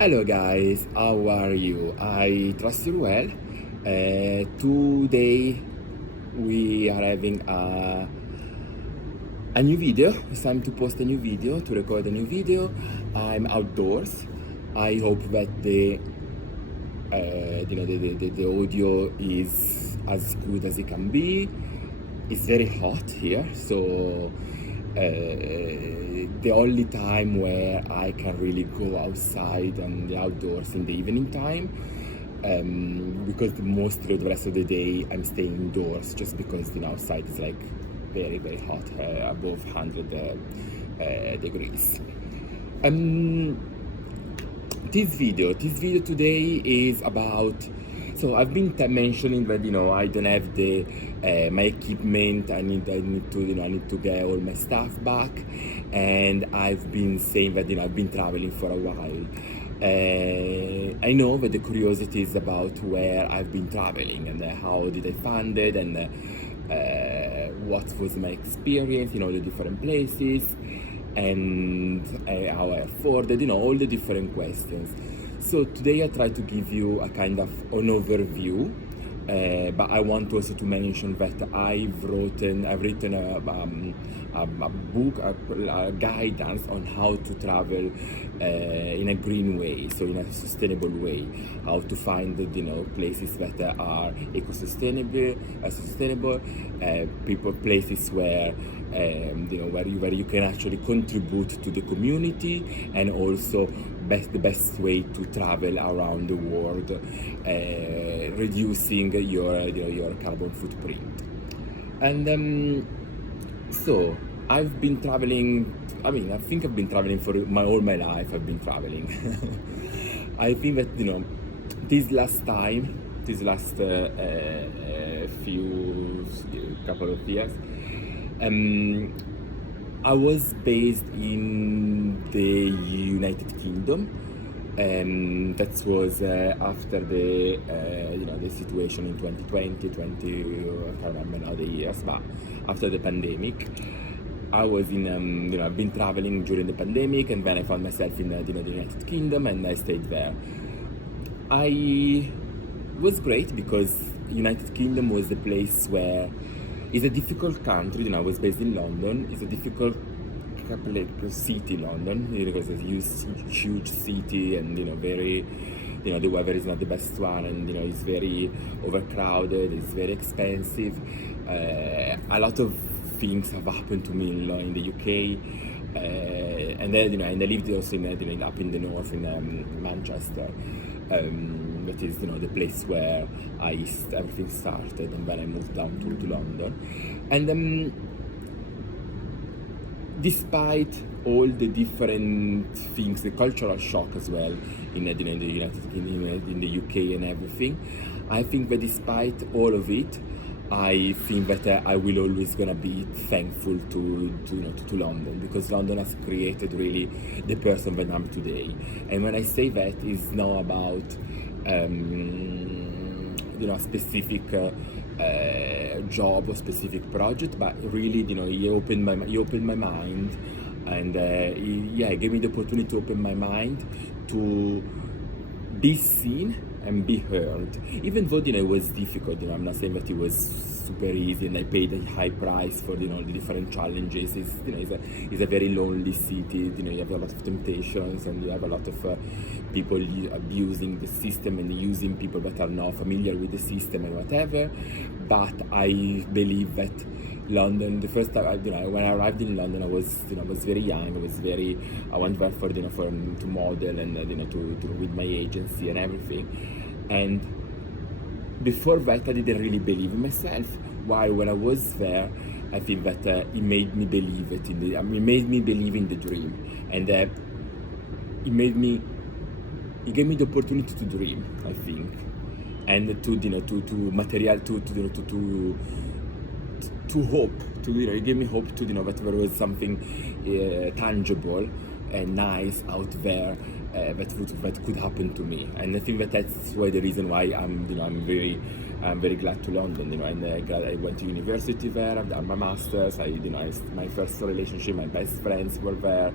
Hello guys, how are you? I trust you're well. Today we are having a new video. It's time to post a new video, to record a new video. I'm outdoors. I hope that the audio is as good as it can be. It's very hot here, so the only time where I can really go outside and the outdoors in the evening time, because most of the rest of the day I'm staying indoors just because outside is like very hot, above 100 degrees. This video today is about. So I've been mentioning that I don't have the my equipment. I need to get all my stuff back, and I've been saying that I've been traveling for a while. I know that the curiosity is about where I've been traveling and how did I find it, and what was my experience in all the different places, and how I afforded, all the different questions. So today I try to give you a kind of an overview, but I want also to mention that I've written a book, a guidance on how to travel in a green way, so in a sustainable way, how to find places that are sustainable, places where where you can actually contribute to the community, and also the best way to travel around the world, reducing your carbon footprint. And so I've been traveling. I think I've been traveling for all my life. I've been traveling. I think that this last few couple of years, I was based in the United Kingdom, and that was after the situation in 2020, I can't remember now the years, but after the pandemic. I was I've been traveling during the pandemic, and then I found myself in the United Kingdom, and I stayed there. It was great because United Kingdom was the place where it's a difficult country. I was based in London. It's a difficult city, London, because it's a huge city, and very, the weather is not the best one, and it's very overcrowded. It's very expensive. A lot of things have happened to me in the UK, and then and I lived also up in the north in Manchester. That is the place where everything started, and then I moved down to London. And despite all the different things, the cultural shock as well in the UK and everything, I think that despite all of it, I think that I will always gonna be thankful to London, because London has created really the person that I'm today. And when I say that, it's not about a specific job or specific project, but really he opened my mind, and it gave me the opportunity to open my mind to be seen and be heard. Even though it was difficult, I'm not saying that it was super easy, and I paid a high price for the different challenges. It's a very lonely city. You have a lot of temptations, and you have a lot of people abusing the system and using people that are not familiar with the system and whatever. But I believe that London, the first time when I arrived in London, I was very young. I went there to model, and to with my agency and everything. And before that, I didn't really believe in myself. While when I was there, I think that it made me believe it it made me believe in the dream, and it gave me the opportunity to dream, I think, and to hope, it gave me hope to that there was something tangible and nice out there that could happen to me. And I think that's why the reason why I'm very glad to London, and I went to university there. I've done my masters. My first relationship, my best friends were there.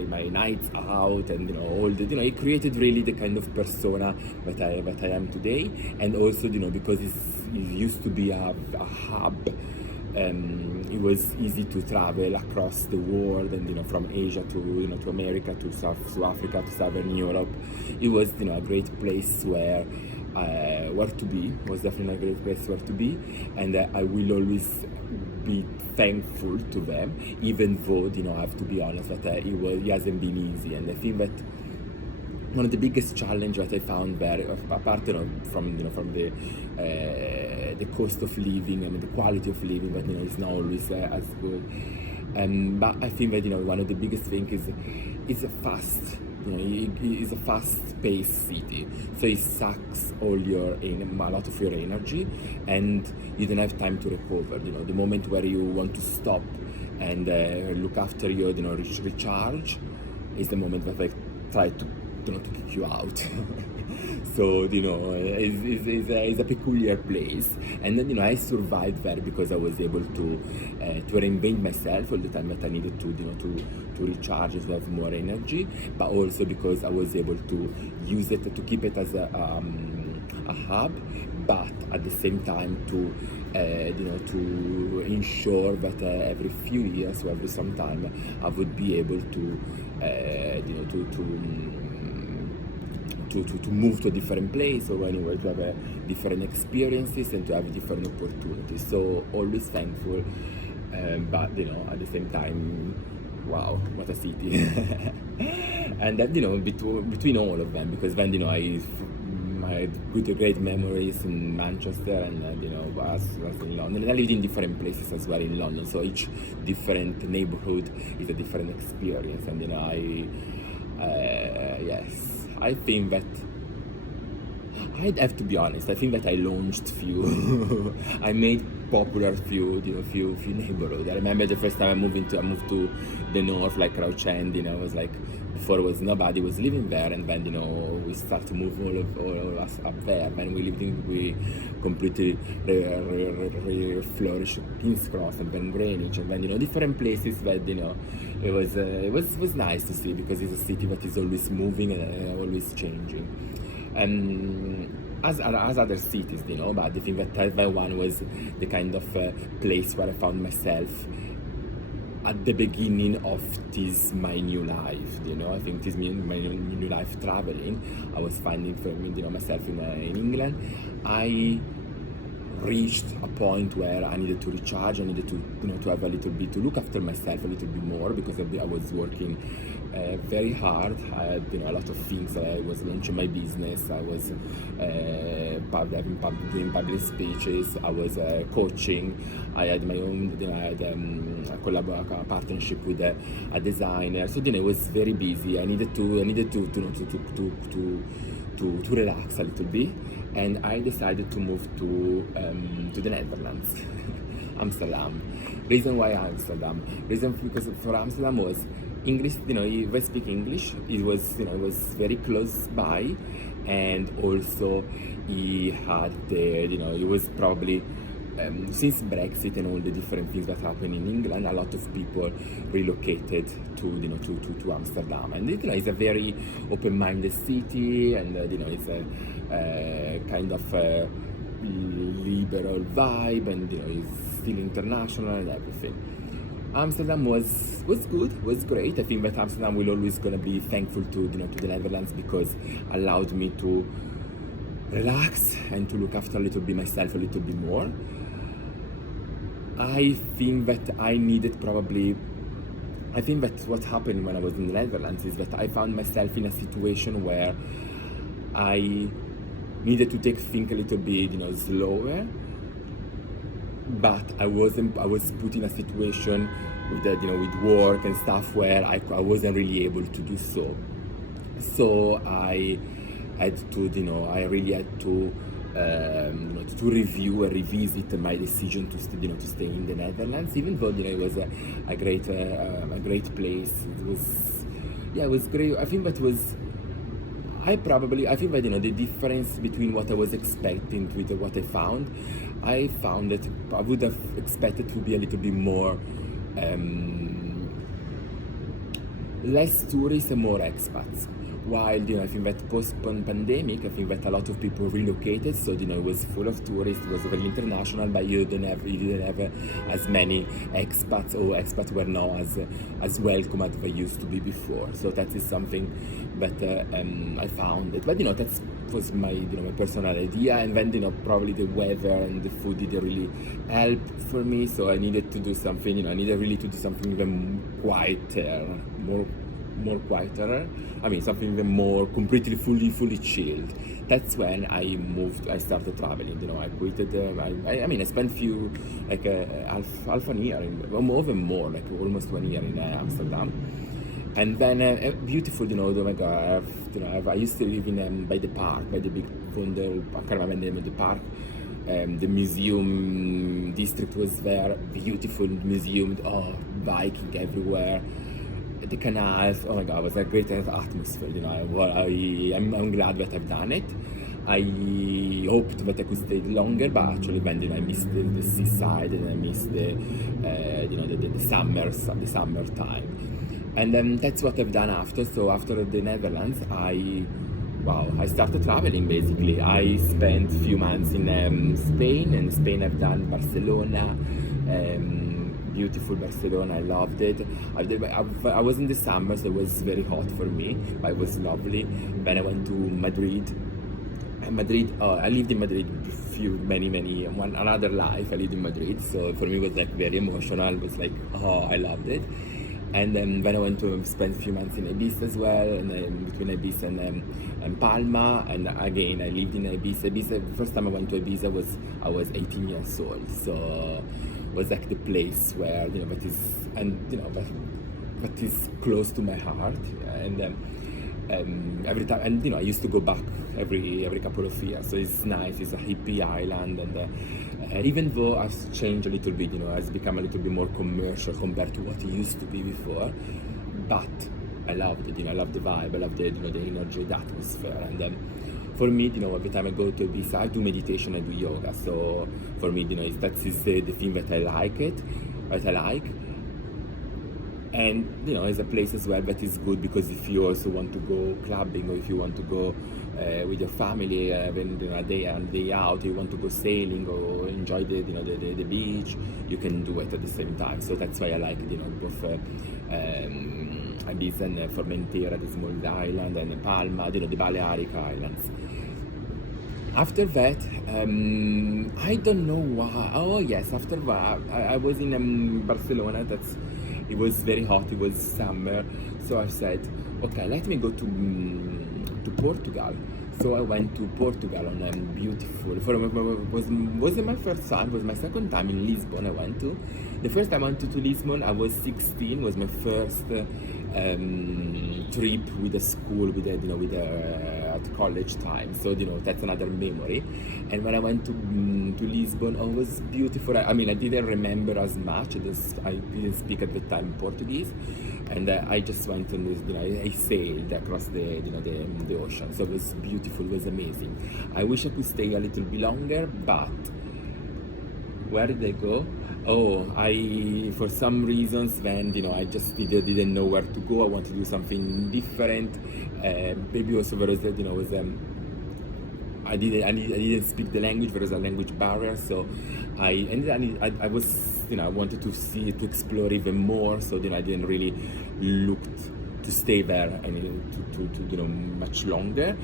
my nights out, and all the, it created really the kind of persona that I am today. And also, because it used to be a hub. It was easy to travel across the world, and from Asia to America, to South Africa, to Southern Europe. It was a great place where to be. It was definitely a great place where to be, and I will always be thankful to them, even though I have to be honest that it hasn't been easy. And I think that one of the biggest challenges that I found there, apart from the cost of living and the quality of living, but it's not always as good. But I think that one of the biggest things is it's a fast. It's a fast-paced city, so it sucks a lot of your energy, and you don't have time to recover. The moment where you want to stop and look after your, recharge, is the moment that I try to kick you out. So it's a peculiar place, and then I survived there because I was able to reinvent myself all the time that I needed to recharge and to have more energy, but also because I was able to use it to keep it as a hub, but at the same time to ensure that every few years or every some time I would be able to move to a different place, or anywhere, to have different experiences and to have different opportunities. So always thankful, but at the same time, wow, what a city. And then between all of them, because then I had great memories in Manchester, and was in London. And I lived in different places as well in London, so each different neighborhood is a different experience. And yes, I think that I'd have to be honest. I think that I launched few. I made popular few neighborhoods. I remember the first time I moved to the north, like Crouch End. It was like, before nobody was living there, and then we start to move all of us up there. Then we completely flourished King's Cross and then Greenwich, and then different places. But it was nice to see, because it's a city that is always moving and always changing. As other cities, but I think that Taiwan was the kind of place where I found myself at the beginning of my new life. I think this my new life traveling. I was finding myself in England. I reached a point where I needed to recharge. I needed to have a little bit, to look after myself a little bit more, because I was working very hard. I had a lot of things. I was launching my business. I was doing public speeches. I was coaching. I had my own. I had a partnership with a designer. So I was very busy. I needed to relax a little bit, and I decided to move to the Netherlands. Amsterdam. Reason why Amsterdam? Reason because for Amsterdam was English. If I speak English, it was very close by, and also he had it was probably since Brexit and all the different things that happened in England, a lot of people relocated to Amsterdam, and it's a very open-minded city, and it's a kind of liberal vibe, and it's still international and everything. Amsterdam was good, was great. I think that Amsterdam will always gonna be thankful to the Netherlands, because allowed me to relax and to look after a little bit myself a little bit more. I think that what happened when I was in the Netherlands is that I found myself in a situation where I needed to take things a little bit slower, but I was put in a situation with with work and stuff where I wasn't really able to do so. So I had to I really had to review and revisit my decision to stay in the Netherlands, even though it was a great place. It was great. I think that the difference between what I was expecting with what I found that I would have expected to be a little bit more less tourists and more expats. While I think that post-pandemic, I think that a lot of people relocated, so it was full of tourists, it was very international, but you didn't have as many expats, or expats were not as welcome as they used to be before. So that is something that I found it. But that was my my personal idea, and then probably the weather and the food didn't really help for me, so I needed to do something. I needed really to do something even quieter, more quieter. I mean, something even more completely, fully chilled. That's when I moved. I started traveling. I quitted. I spent few like half a year, more than more, like almost 1 year in Amsterdam. And then beautiful, oh my God, I used to live in by the park, by the big Wonder, I can't remember the name of the park. The museum district was there, beautiful museum, biking everywhere. The canals, oh my God, it was a great atmosphere, I'm glad that I've done it. I hoped that I could stay longer, but actually then I missed the seaside, and I missed the summertime. And then that's what I've done after. So after the Netherlands, I started traveling basically. I spent a few months in Spain. In Spain I've done Barcelona, beautiful Barcelona, I loved it. I was in the summer, so it was very hot for me, but it was lovely. Then I went to Madrid. I lived in Madrid another life. I lived in Madrid, so for me it was like very emotional. It was like, I loved it. And then I went to spend a few months in Ibiza as well, and then between Ibiza and Palma, and again I lived in Ibiza. The first time I went to Ibiza I was 18 years old, so it was like the place where that is, and that is close to my heart, and every time, and I used to go back every couple of years. So it's nice. It's a hippie island, and even though it's changed a little bit, it's become a little bit more commercial compared to what it used to be before. But I loved it. I love the vibe. I love the the energy, the atmosphere, and for me, every time I go to Ibiza, I do meditation, I do yoga. So for me, that is the thing that I like. And it's a place as well that is good, because if you also want to go clubbing, or if you want to go with your family, when a day and day out, you want to go sailing or enjoy the beach, you can do it at the same time. So that's why I like both Ibiza and Formentera, the small island, and Palma, the Balearic Islands. After that, I don't know why. Oh yes, after that, I was in Barcelona. It was very hot. It was summer, so I said, okay, let me go to Portugal. So I went to Portugal on beautiful. Wasn't my first time. It was my second time in Lisbon. I went to. The first time I went to Lisbon, I was 16. Was my first trip with the school, with at college time. So that's another memory. And when I went to Lisbon, it was beautiful. I didn't remember as much. I didn't speak at the time Portuguese, and I just went on this. I sailed across the ocean. So it was beautiful. It was amazing. I wish I could stay a little bit longer, but where did I go? For some reasons, then I just didn't know where to go. I wanted to do something different. Maybe also there was I didn't speak the language. There was a language barrier, so I wanted to explore even more. So I didn't really look to stay there and to much longer.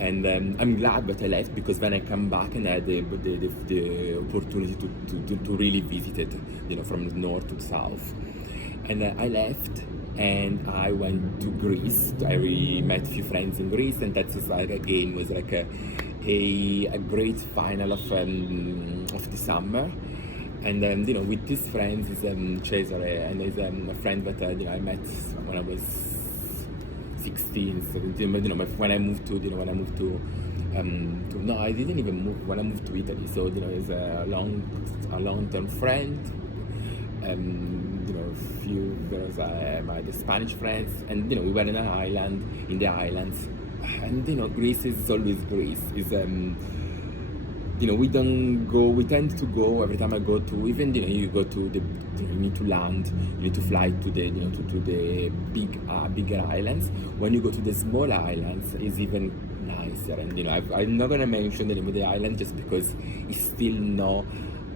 And I'm glad that I left, because when I come back and I had the opportunity to really visit it, from north to south. And I left and I went to Greece. I met a few friends in Greece, and that was like a great final of the summer. And with these friends is Cesare, and is a friend that I met when I was 16, 17. But when I moved to no, I didn't even move when I moved to Italy. So is a long-term friend. There's the Spanish friends, and we were in the islands, and Greece is always Greece. we don't go. We tend to go every time I go to, even you go to the, you need to land, you need to fly to the, to the bigger islands. When you go to the smaller islands, it's even nicer. And I'm not gonna mention the name of the island just because it's still not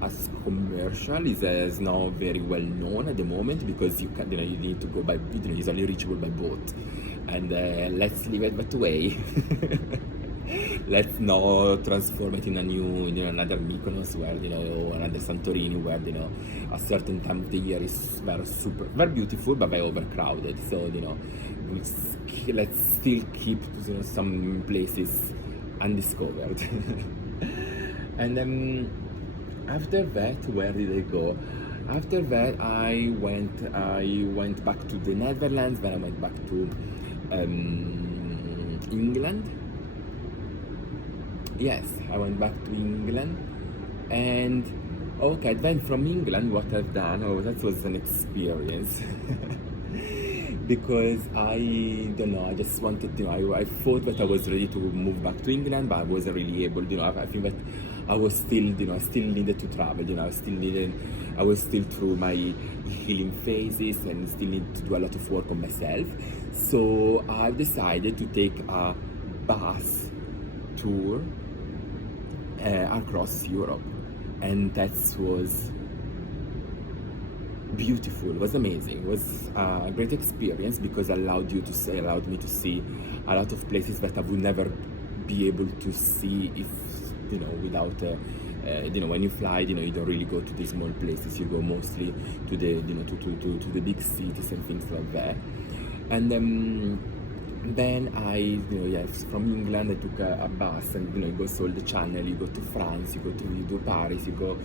as commercial. It's not very well known at the moment because you can, you need to go by, it's only reachable by boat. And let's leave it that way. Let's not transform it in a new, another Mykonos where, or another Santorini where, a certain time of the year is very beautiful but very overcrowded. So, let's still keep, some places undiscovered. And then after that, where did I go? After that, I went back to the Netherlands. Then I went back to England. Yes, I went back to England, and okay, then from England, what I've done, that was an experience. Because I don't know, I just wanted, I thought that I was ready to move back to England, but I wasn't really able, I think that I was still, I still needed to travel, I was still through my healing phases and still need to do a lot of work on myself. So I decided to take a bus tour across Europe, and that was beautiful. It was amazing. It was a great experience because it allowed me to see a lot of places that I would never be able to see if without when you fly, you don't really go to the small places. You go mostly to the to the big cities and things like that. And then I, yes, from England I took a bus, and you go all the channel. You go to France, you go to Paris, you go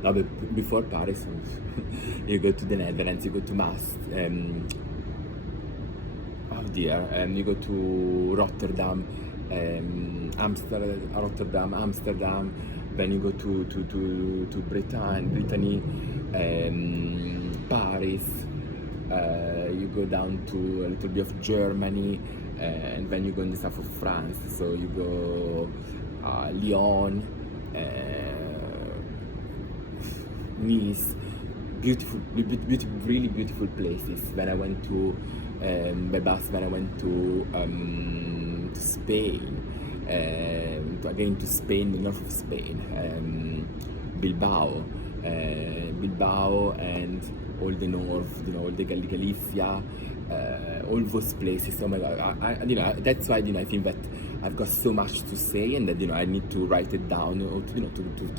no, but before Paris you go to the Netherlands, you go to oh dear, you go to Rotterdam, Amsterdam, then you go to Brittany, Paris. You go down to a little bit of Germany, and then you go in the south of France. So you go Lyon, Nice, really beautiful places. Then I went to by bus. Then I went to Spain, to Spain, the north of Spain, Bilbao, and all the north, all the Galicia, all those places. Oh my God, that's why I think that I've got so much to say, and that I need to write it down, or to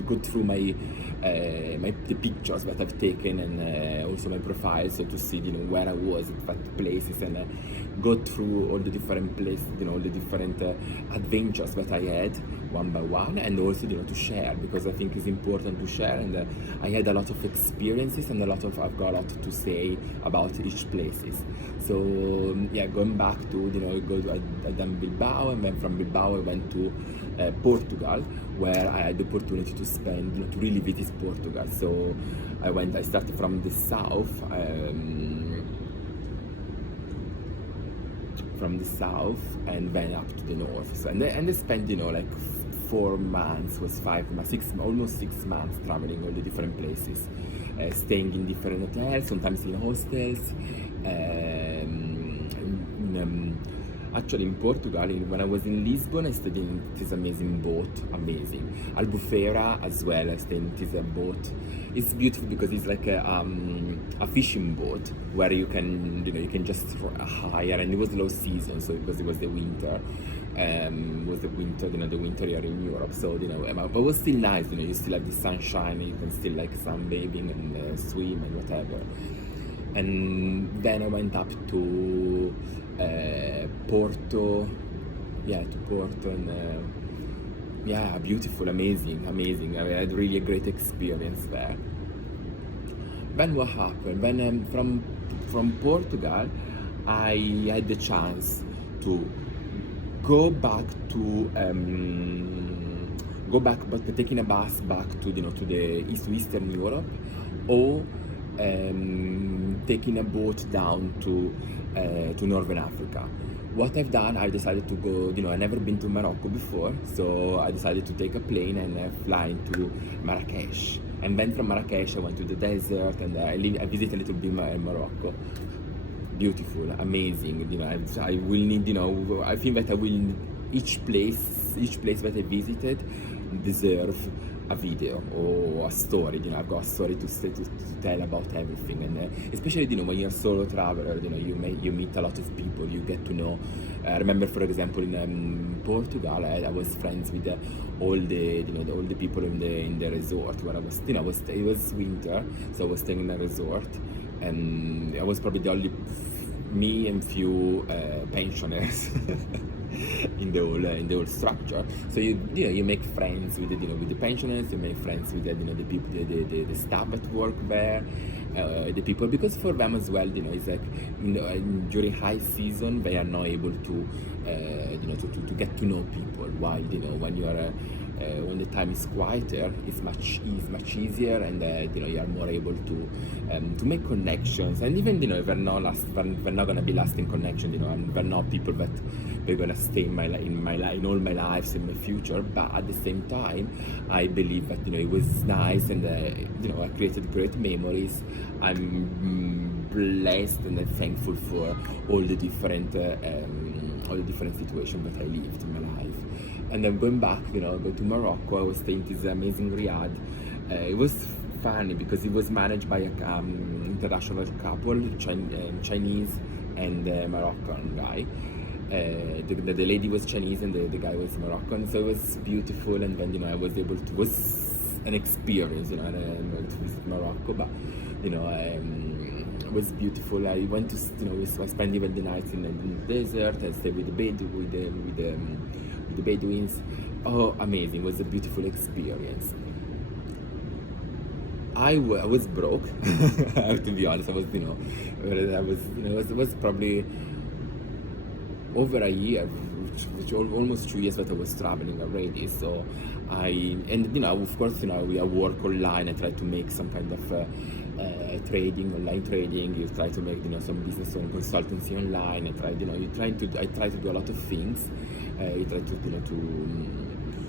go through the pictures that I've taken, and also my profile, so to see where I was at that places, and go through all the different places, all the different adventures that I had one by one, and also to share, because I think it's important to share, and I had a lot of experiences, and I've got a lot to say about each places. So yeah, going back to I've done Bilbao, and then from Bilbao I went to Portugal, where I had the opportunity to spend, to really visit Portugal. So I started from the south, and then up to the north. So, and I spent like 4 months, was 5 months, almost 6 months traveling all the different places, staying in different hotels, sometimes in hostels. Actually, in Portugal, when I was in Lisbon, I stayed in this amazing boat, Albufeira as well. I stayed in this boat. It's beautiful because it's like a fishing boat where you can just hire, and it was low season, so because it was the winter. The winter here in Europe. So but it was still nice. You still have the sunshine. You can still like sunbathing and swim and whatever. And then I went up to Porto, and beautiful, amazing. I had really a great experience there. Then what happened? Then from Portugal, I had the chance to go back, but taking a bus back to to Eastern Europe, or taking a boat down to Northern Africa. What I've done, I decided to go, I've never been to Morocco before, so I decided to take a plane and fly into Marrakesh. And then from Marrakesh, I went to the desert, and I visited a little bit Morocco. Beautiful, amazing. I will need, I think that I will, each place that I visited deserve a video or a story. I've got a story to tell about everything, and especially when you're a solo traveler, you meet a lot of people, you get to know. I remember, for example, in Portugal, I was friends with all the people in the resort where I was. It was winter, so I was staying in a resort, and I was probably the only me and few pensioners in the whole structure. So you make friends with with the pensioners, you make friends with the people, the staff that work there, the people, because for them as well, it's like during high season they are not able to to get to know people, while when you are when the time is quieter, it's much easier, and you are more able to make connections, and even if they're not gonna be lasting connection, and they're not people that they're gonna stay in in all my lives in my future. But at the same time, I believe that it was nice, and I created great memories. I'm blessed and thankful for all the different situations that I lived in my life. And then going back, go to Morocco. I was staying in this amazing Riyadh. It was funny because it was managed by a international couple, Chinese and Moroccan guy. The lady was Chinese and the guy was Moroccan, so it was beautiful. And then I was able to, was an experience, to visit Morocco, but it was beautiful. I went to, I spent even the nights in the desert. I stayed with the Bedouins. Oh, amazing! It was a beautiful experience. I was broke. I have to be honest. I was, it was probably over a year, which almost 2 years that I was traveling already. So of course, we work online. I try to make some kind of online trading. You try to make, some business or consultancy online. I try to do a lot of things. I try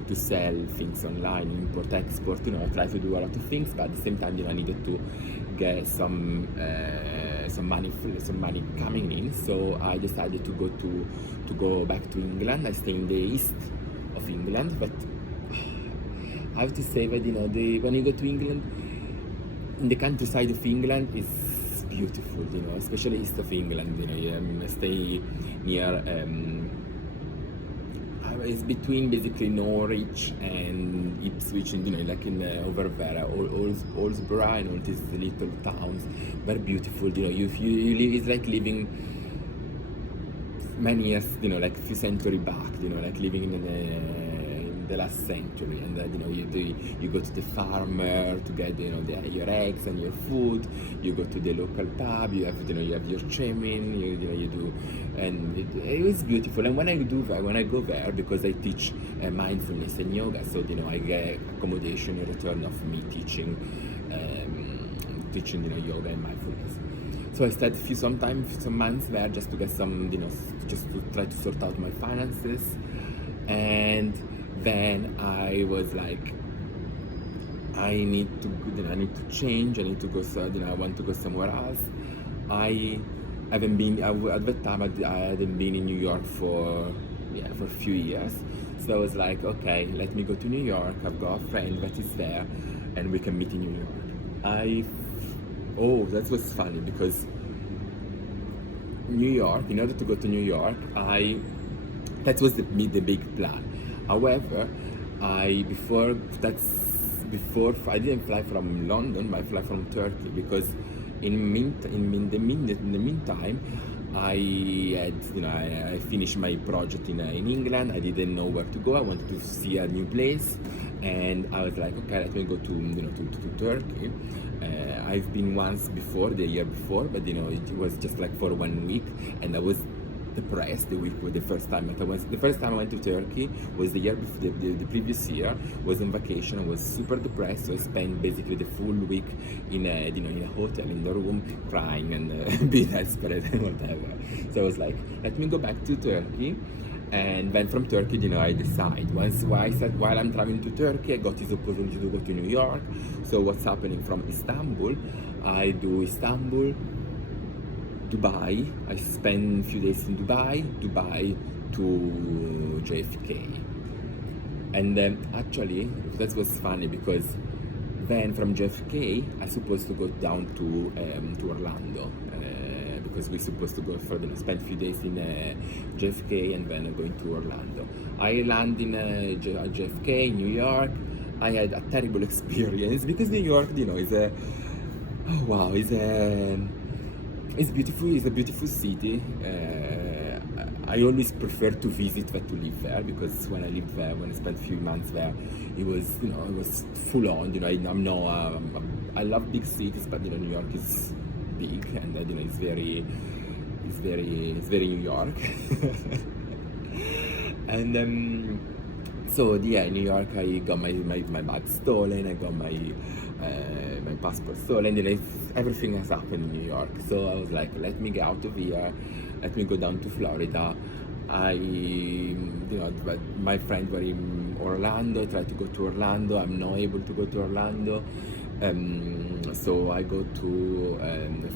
to sell things online, import, export. I try to do a lot of things, but at the same time, I needed to get some money coming in. So I decided to go back to England. I stay in the east of England, but I have to say that when you go to England, in the countryside of England is beautiful. Especially east of England. I stay near. It's between basically Norwich and Ipswich, and like in over there, Hillsborough and all these little towns, very beautiful. You live, it's like living many years, like a few centuries back. Like living in the last century, and you go to the farmer to get your eggs and your food. You go to the local pub. You have your chemin. You do, and it was beautiful. And when I go there, because I teach mindfulness and yoga, so I get accommodation in return of me teaching yoga and mindfulness. So I stayed some months there just to get some, just to try to sort out my finances. And then I was like, I need to change. I need to go. I want to go somewhere else. I haven't been. At that time, I hadn't been in New York for a few years. So I was like, okay, let me go to New York. I've got a friend that is there, and we can meet in New York. That was funny because New York. In order to go to New York, that was the big plan. However, before I didn't fly from London, I fly from Turkey, because in the meantime, I finished my project in England. I didn't know where to go. I wanted to see a new place, and I was like, okay, let me go to Turkey. I've been once before, the year before, but it was just like for 1 week, and I was depressed the week with the first time the first time I went to Turkey was the year before, the previous year. Was on vacation. I was super depressed, so I spent basically the full week in a in a hotel in the room crying and being desperate and whatever. So I was like, let me go back to Turkey. And then from Turkey, I decide. While I'm traveling to Turkey, I got this opportunity to go to New York. So what's happening from Istanbul? I do Istanbul, Dubai. I spend a few days in Dubai to JFK. And actually, that was funny because then from JFK, I supposed to go down to Orlando because we're supposed to go further, spend a few days in JFK and then going to Orlando. I land in JFK, New York. I had a terrible experience because New York, is a oh wow, it's beautiful. It's a beautiful city. I always prefer to visit than to live there because when I lived there, when I spent a few months there, it was it was full on. I love big cities, but New York is big and it's very New York. And so yeah, in New York, I got my bag stolen. I got my passport stolen. Everything has happened in New York. So I was like, let me get out of here. Let me go down to Florida. My friends were in Orlando. I tried to go to Orlando. I'm not able to go to Orlando. So I go to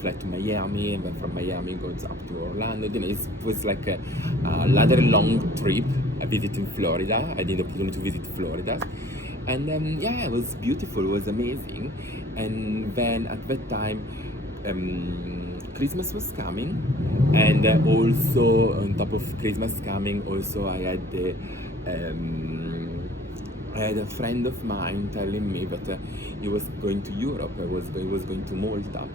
fly to Miami, and then from Miami goes up to Orlando. It was like a rather long trip. Visiting Florida. I did the opportunity to visit Florida, and yeah, it was beautiful. It was amazing. And then at that time, Christmas was coming, and also on top of Christmas coming, also I had a friend of mine telling me that he was going to Europe. He was going to Malta,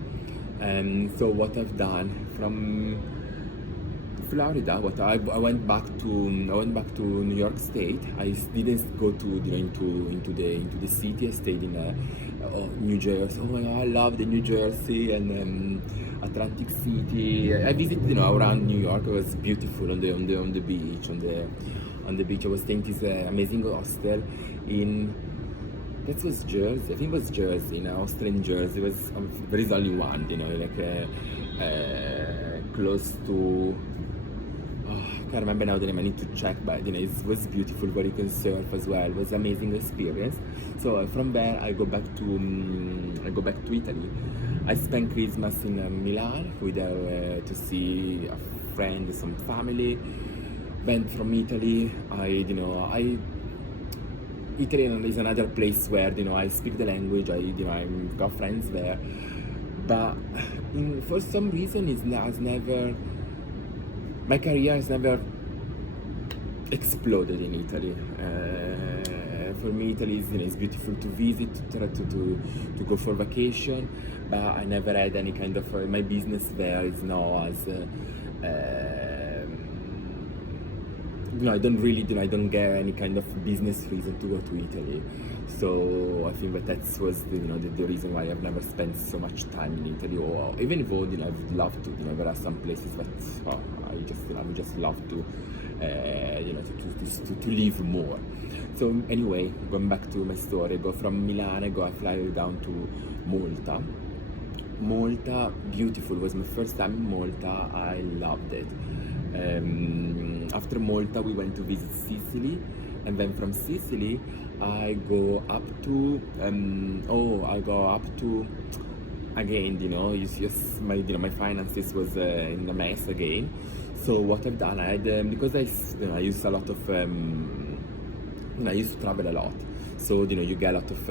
and so what I've done from Florida, I went back to New York State. I didn't go to into the city. I stayed in New Jersey. Oh my God, I love the New Jersey and Atlantic City. I visited around New York. It was beautiful on the beach. On the beach, I was staying in this amazing hostel in. That was Jersey. I think it was Jersey, Austrian Jersey. There is only one, close to. I can't remember now the name. I need to check, but it was beautiful. Where you can surf as well. It was an amazing experience. So from there, I go back to Italy. I spent Christmas in Milan with to see a friend, some family. Then from Italy, Italy is another place where I speak the language. I've got friends there, but for some reason my career has never exploded in Italy. For me, Italy is beautiful to visit, to go for vacation, but I never had any kind of my business there is not as. I don't get any kind of business reason to go to Italy. So I think that was the reason why I've never spent so much time in Italy, or even though I'd love to. There are some places that I just love to to live more. So anyway, going back to my story, I go from Milan, I fly down to Malta. Malta, beautiful. It was my first time in Malta. I loved it. After Malta, we went to visit Sicily, and then from Sicily, I go up to again. It's just my finances was in a mess again. So what I've done, I had because I used a lot of I used to travel a lot. So you get a lot of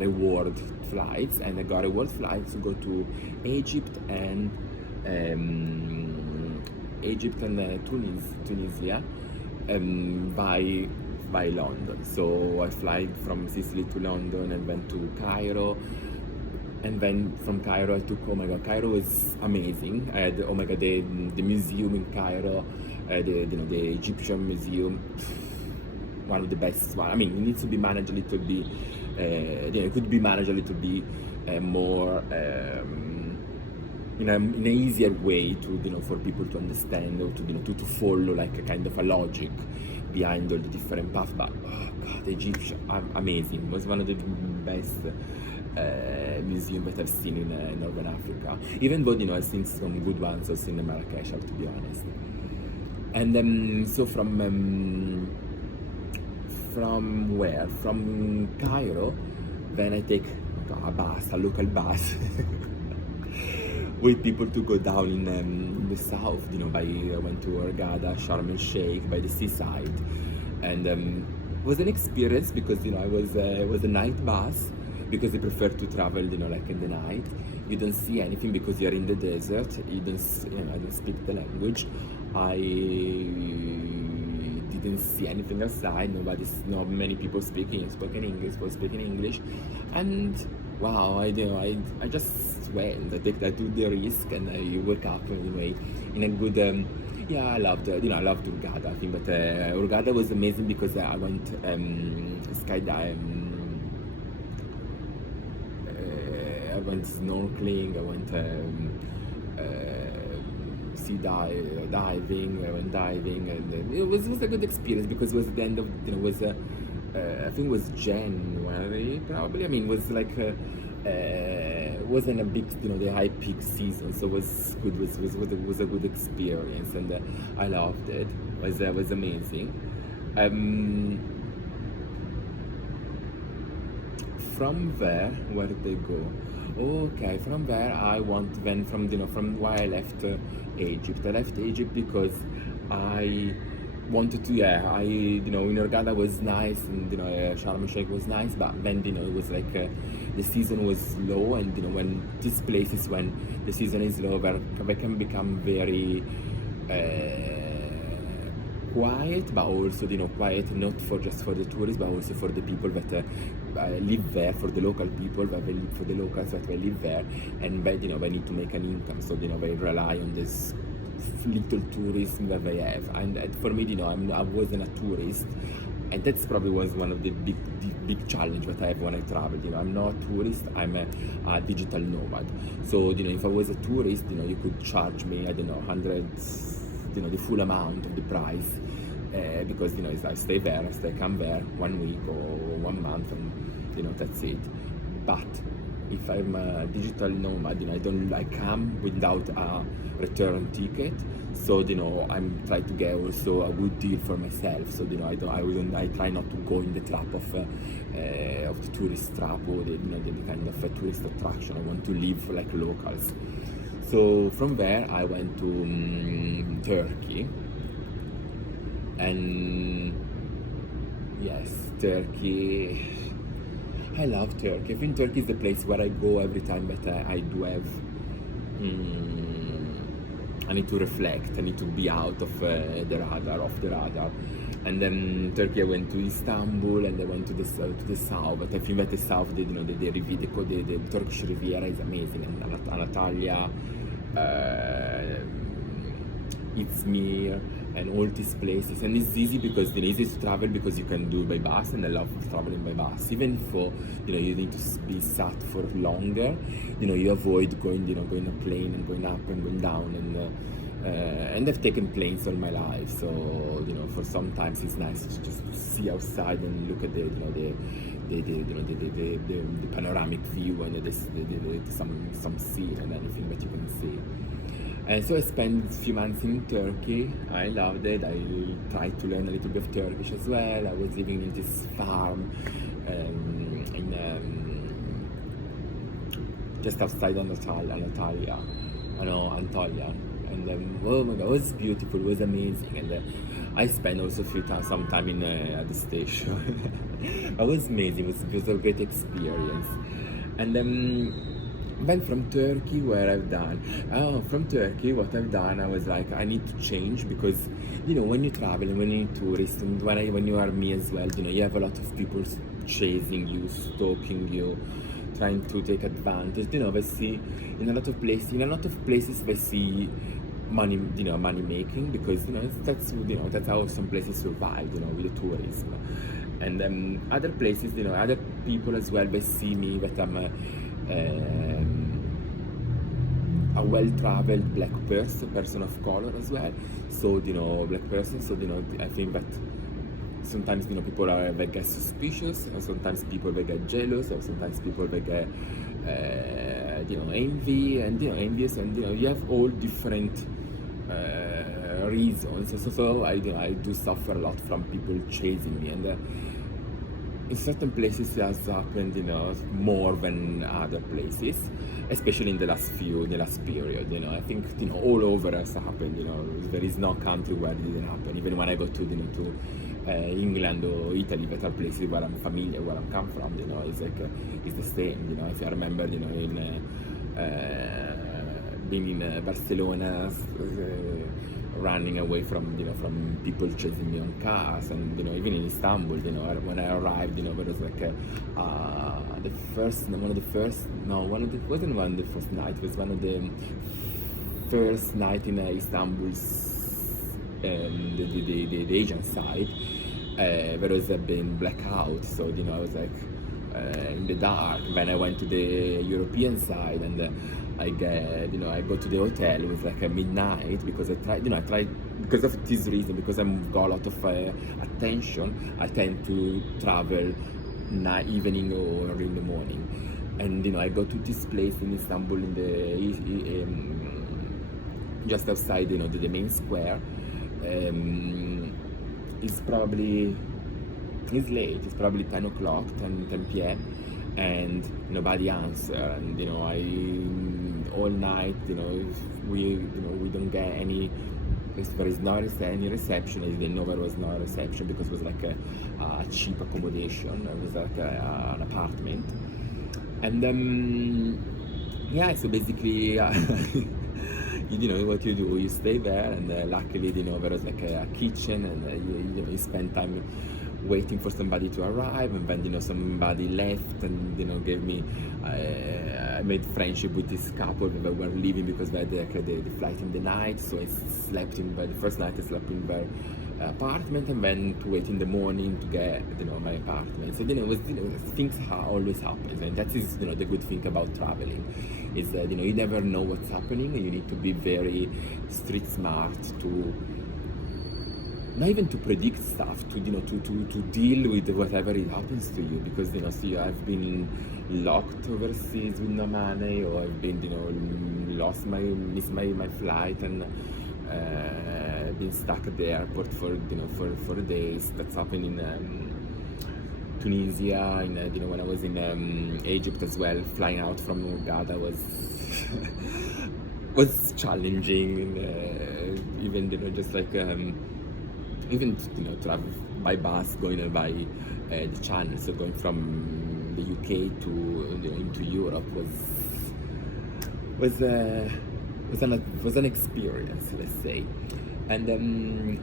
reward flights, and I got reward flights to go to Egypt and Tunisia by London. So I fly from Sicily to London and went to Cairo. And then from Cairo I took, oh my God, Cairo was amazing. I had, oh my God, the museum in Cairo, the Egyptian museum, one of the best one. I mean, it needs to be managed a little bit, it could be managed a little bit more, in a easier way to, for people to understand, or to, to follow like a kind of a logic behind all the different paths. But oh god, Egypt are amazing. It was one of the best museum that I've seen in Northern Africa. Even though, I've seen some good ones also in Marrakesh, to be honest. And so from where? From Cairo, then I take a bus, a local bus, with people to go down in the south. I went to Hurghada, Sharm el Sheikh, by the seaside, and it was an experience because it was a night bus, because they prefer to travel like in the night. You don't see anything because you're in the desert. I don't speak the language. I didn't see anything outside. Not many people speaking English, and wow, I just went. I took the risk, and I woke up anyway in a good. I loved Hurghada. I think, but Hurghada was amazing because I went skydiving. I went snorkeling. I went diving. I went diving, and it was a good experience because it was at the end of I think it was January probably. I mean, it was like wasn't a big the high peak season, so it was good. It was a good experience, and I loved it. It was amazing. From there, where did they go? Okay, from there I want then from why I left Egypt. I left Egypt because I wanted to in Hurghada was nice, and Sharm el Sheikh was nice, but then it was like the season was low, and when these places, when the season is low, they can become very quiet, but also quiet not just for the tourists, but also for the people that live there, for the local people, for the locals that they live there, and they need to make an income, so they rely on this little tourism that they have. And for me, I wasn't a tourist, and that's probably was one of the big challenge that I have when I travel. I'm not a tourist, I'm a digital nomad. So if I was a tourist, you could charge me, I don't know, hundreds, the full amount of the price, because I stay there, come there 1 week or 1 month, and that's it. But if I'm a digital nomad, I don't come without a return ticket, so I'm trying to get also a good deal for myself. So I try not to go in the trap of the tourist trap, or the kind of a tourist attraction. I want to live like locals. So from there I went to Turkey, and yes, Turkey. I love Turkey. I think Turkey is the place where I go every time that I do have. I need to reflect. I need to be out of the radar. And then Turkey, I went to Istanbul, and I went to the south. But I think that the south, the Turkish Riviera is amazing, and Anatolia, Izmir, and all these places. And it's easy because easy to travel because you can do by bus, and I love traveling by bus. Even for you need to be sat for longer. You avoid going going a plane and going up and going down, and I've taken planes all my life. So for sometimes it's nice to just see outside and look at the panoramic view, and some scene and anything that you can see. And so I spent a few months in Turkey. I loved it. I tried to learn a little bit of Turkish as well. I was living in this farm just outside Anatolia. And oh my God, it was beautiful. It was amazing. And I spent also some time at the station. It was amazing. It was a great experience. And then from Turkey, what I've done, I was like, I need to change, because when you travel and when you're a tourist, and when you are me as well, you have a lot of people chasing you, stalking you, trying to take advantage. They see in a lot of places they see money making, because that's how some places survive, with the tourism. And other places, other people as well, they see me that I'm a well-traveled black person of color as well. So black person. So I think that sometimes people are they get suspicious, or sometimes people they get jealous, or sometimes people they get envy and envious, and you have all different reasons. So I do suffer a lot from people chasing me, and in certain places it has happened more than other places, especially in the last period. I think all over has happened. There is no country where it didn't happen. Even when I go to to England or Italy, that are places where I'm familiar, where I come from, it's like it's the same. If I remember in being in Barcelona, running away from from people chasing me on cars, and even in Istanbul, when I arrived, there was like the first one of the first no one of the wasn't one of the first night, it was one of the first night in Istanbul's the Asian side. There was been blackout, so I was like in the dark. When I went to the European side, and I go to the hotel, it was like midnight, because I tried because of this reason, because I'm got a lot of attention. I tend to travel evening or in the morning, and I go to this place in Istanbul in the just outside the main square. It's late, it's probably 10 o'clock, 10 p.m. and nobody answer, and I all night we don't get any, there is not any reception. I didn't know there was no reception, because it was like a cheap accommodation. It was like an apartment, and yeah, so basically what you do, you stay there, and luckily there was like a kitchen, and you spend time waiting for somebody to arrive, and then somebody left, and gave me I made friendship with this couple that were leaving because they had the flight in the night. So I slept in the first night. I slept in their apartment, and then to wait in the morning to get my apartment. So it was things always happen, and that is the good thing about traveling, is that you never know what's happening, and you need to be very street smart to not even to predict stuff, to to deal with whatever it happens to you, because see, I've been locked overseas with no money, or I've been missed my flight, and been stuck at the airport for for days. That's happened in Tunisia, when I was in Egypt as well. Flying out from Hurghada was was challenging, even just like even travel by bus, going by the channel, so going from the UK to into Europe was an experience, let's say. And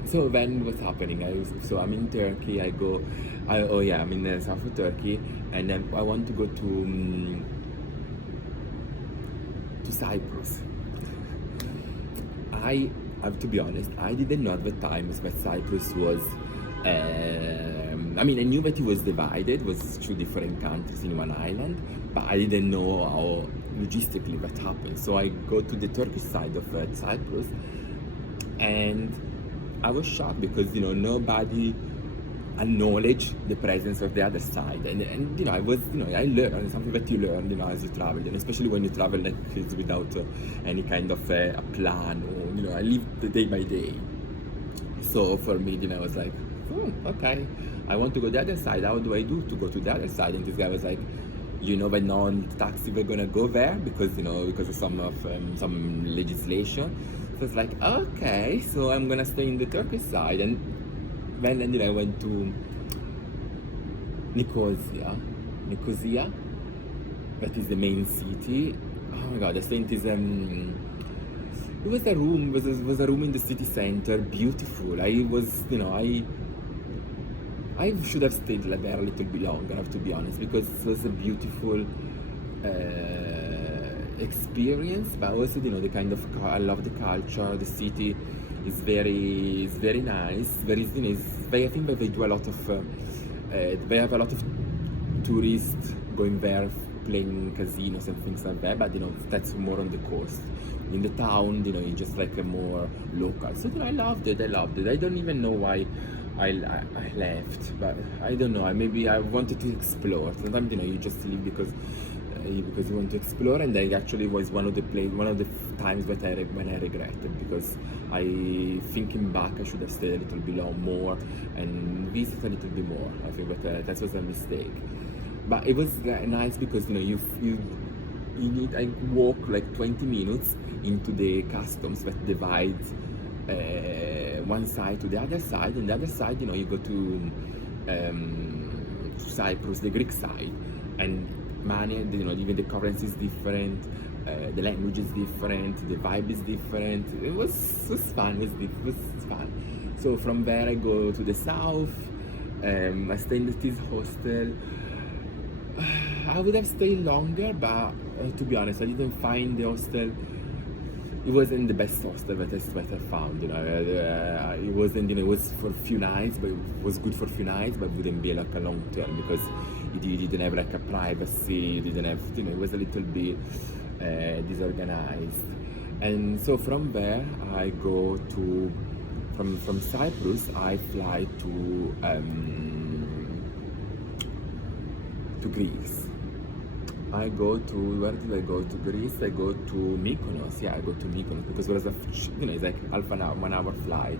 so then what's happening? I'm in Turkey. I'm in the south of Turkey, and then I want to go to Cyprus. I have to be honest, I didn't know at the time that Cyprus was, I knew that it was divided, was two different countries in one island, but I didn't know how logistically that happened. So I go to the Turkish side of Cyprus, and I was shocked, because nobody acknowledged the presence of the other side, and I learned something that you learn as you travel, and especially when you travel like kids without any kind of a plan, or I live the day by day. So for me, I was like, okay, I want to go the other side. How do I do to go to the other side? And this guy was like, but non-taxi we're gonna go there, because because of some legislation. So it's like, okay, so I'm gonna stay in the Turkish side. And then I went to Nicosia, that is the main city. Oh my god, the saint is it was a room, was a room in the city center, beautiful. I should have stayed there a little bit longer, I have to be honest, because it was a beautiful experience. But also, the kind of I love the culture. The city is very nice. There is, I think that they do a lot of they have a lot of tourists going there, playing casinos and things like that. But that's more on the coast. in the town, you know, it's just like a more local. So you know, I loved it. I loved it. I don't even know why I left, but I don't know. Maybe I wanted to explore. Sometimes you know, you just leave because you want to explore, and that actually was one of the times that when I regretted, because I, thinking back, I should have stayed a little bit more and visit a little bit more. I think that was a mistake, but it was nice because you know you need, I walk like 20 minutes into the customs that divides one side to the other side, and the other side, you know, you go to Cyprus, the Greek side, and money, you know, even the currency is different, the language is different, the vibe is different. It was fun. It was fun. So from there I go to the south. I stay in this hostel. I would have stayed longer, but to be honest, I didn't find the hostel. It wasn't the best hostel that I found. You know, it wasn't. You know, it was for a few nights, but it was good for a few nights, but it wouldn't be like a long term, because you didn't have like a privacy. You didn't have. You know, it was a little bit disorganized. And so from there, I go to from Cyprus. I fly to Greece. I go to, where did I go to Greece? I go to Mykonos. Yeah, I go to Mykonos because it was you know, it's like half an hour, 1 hour flight.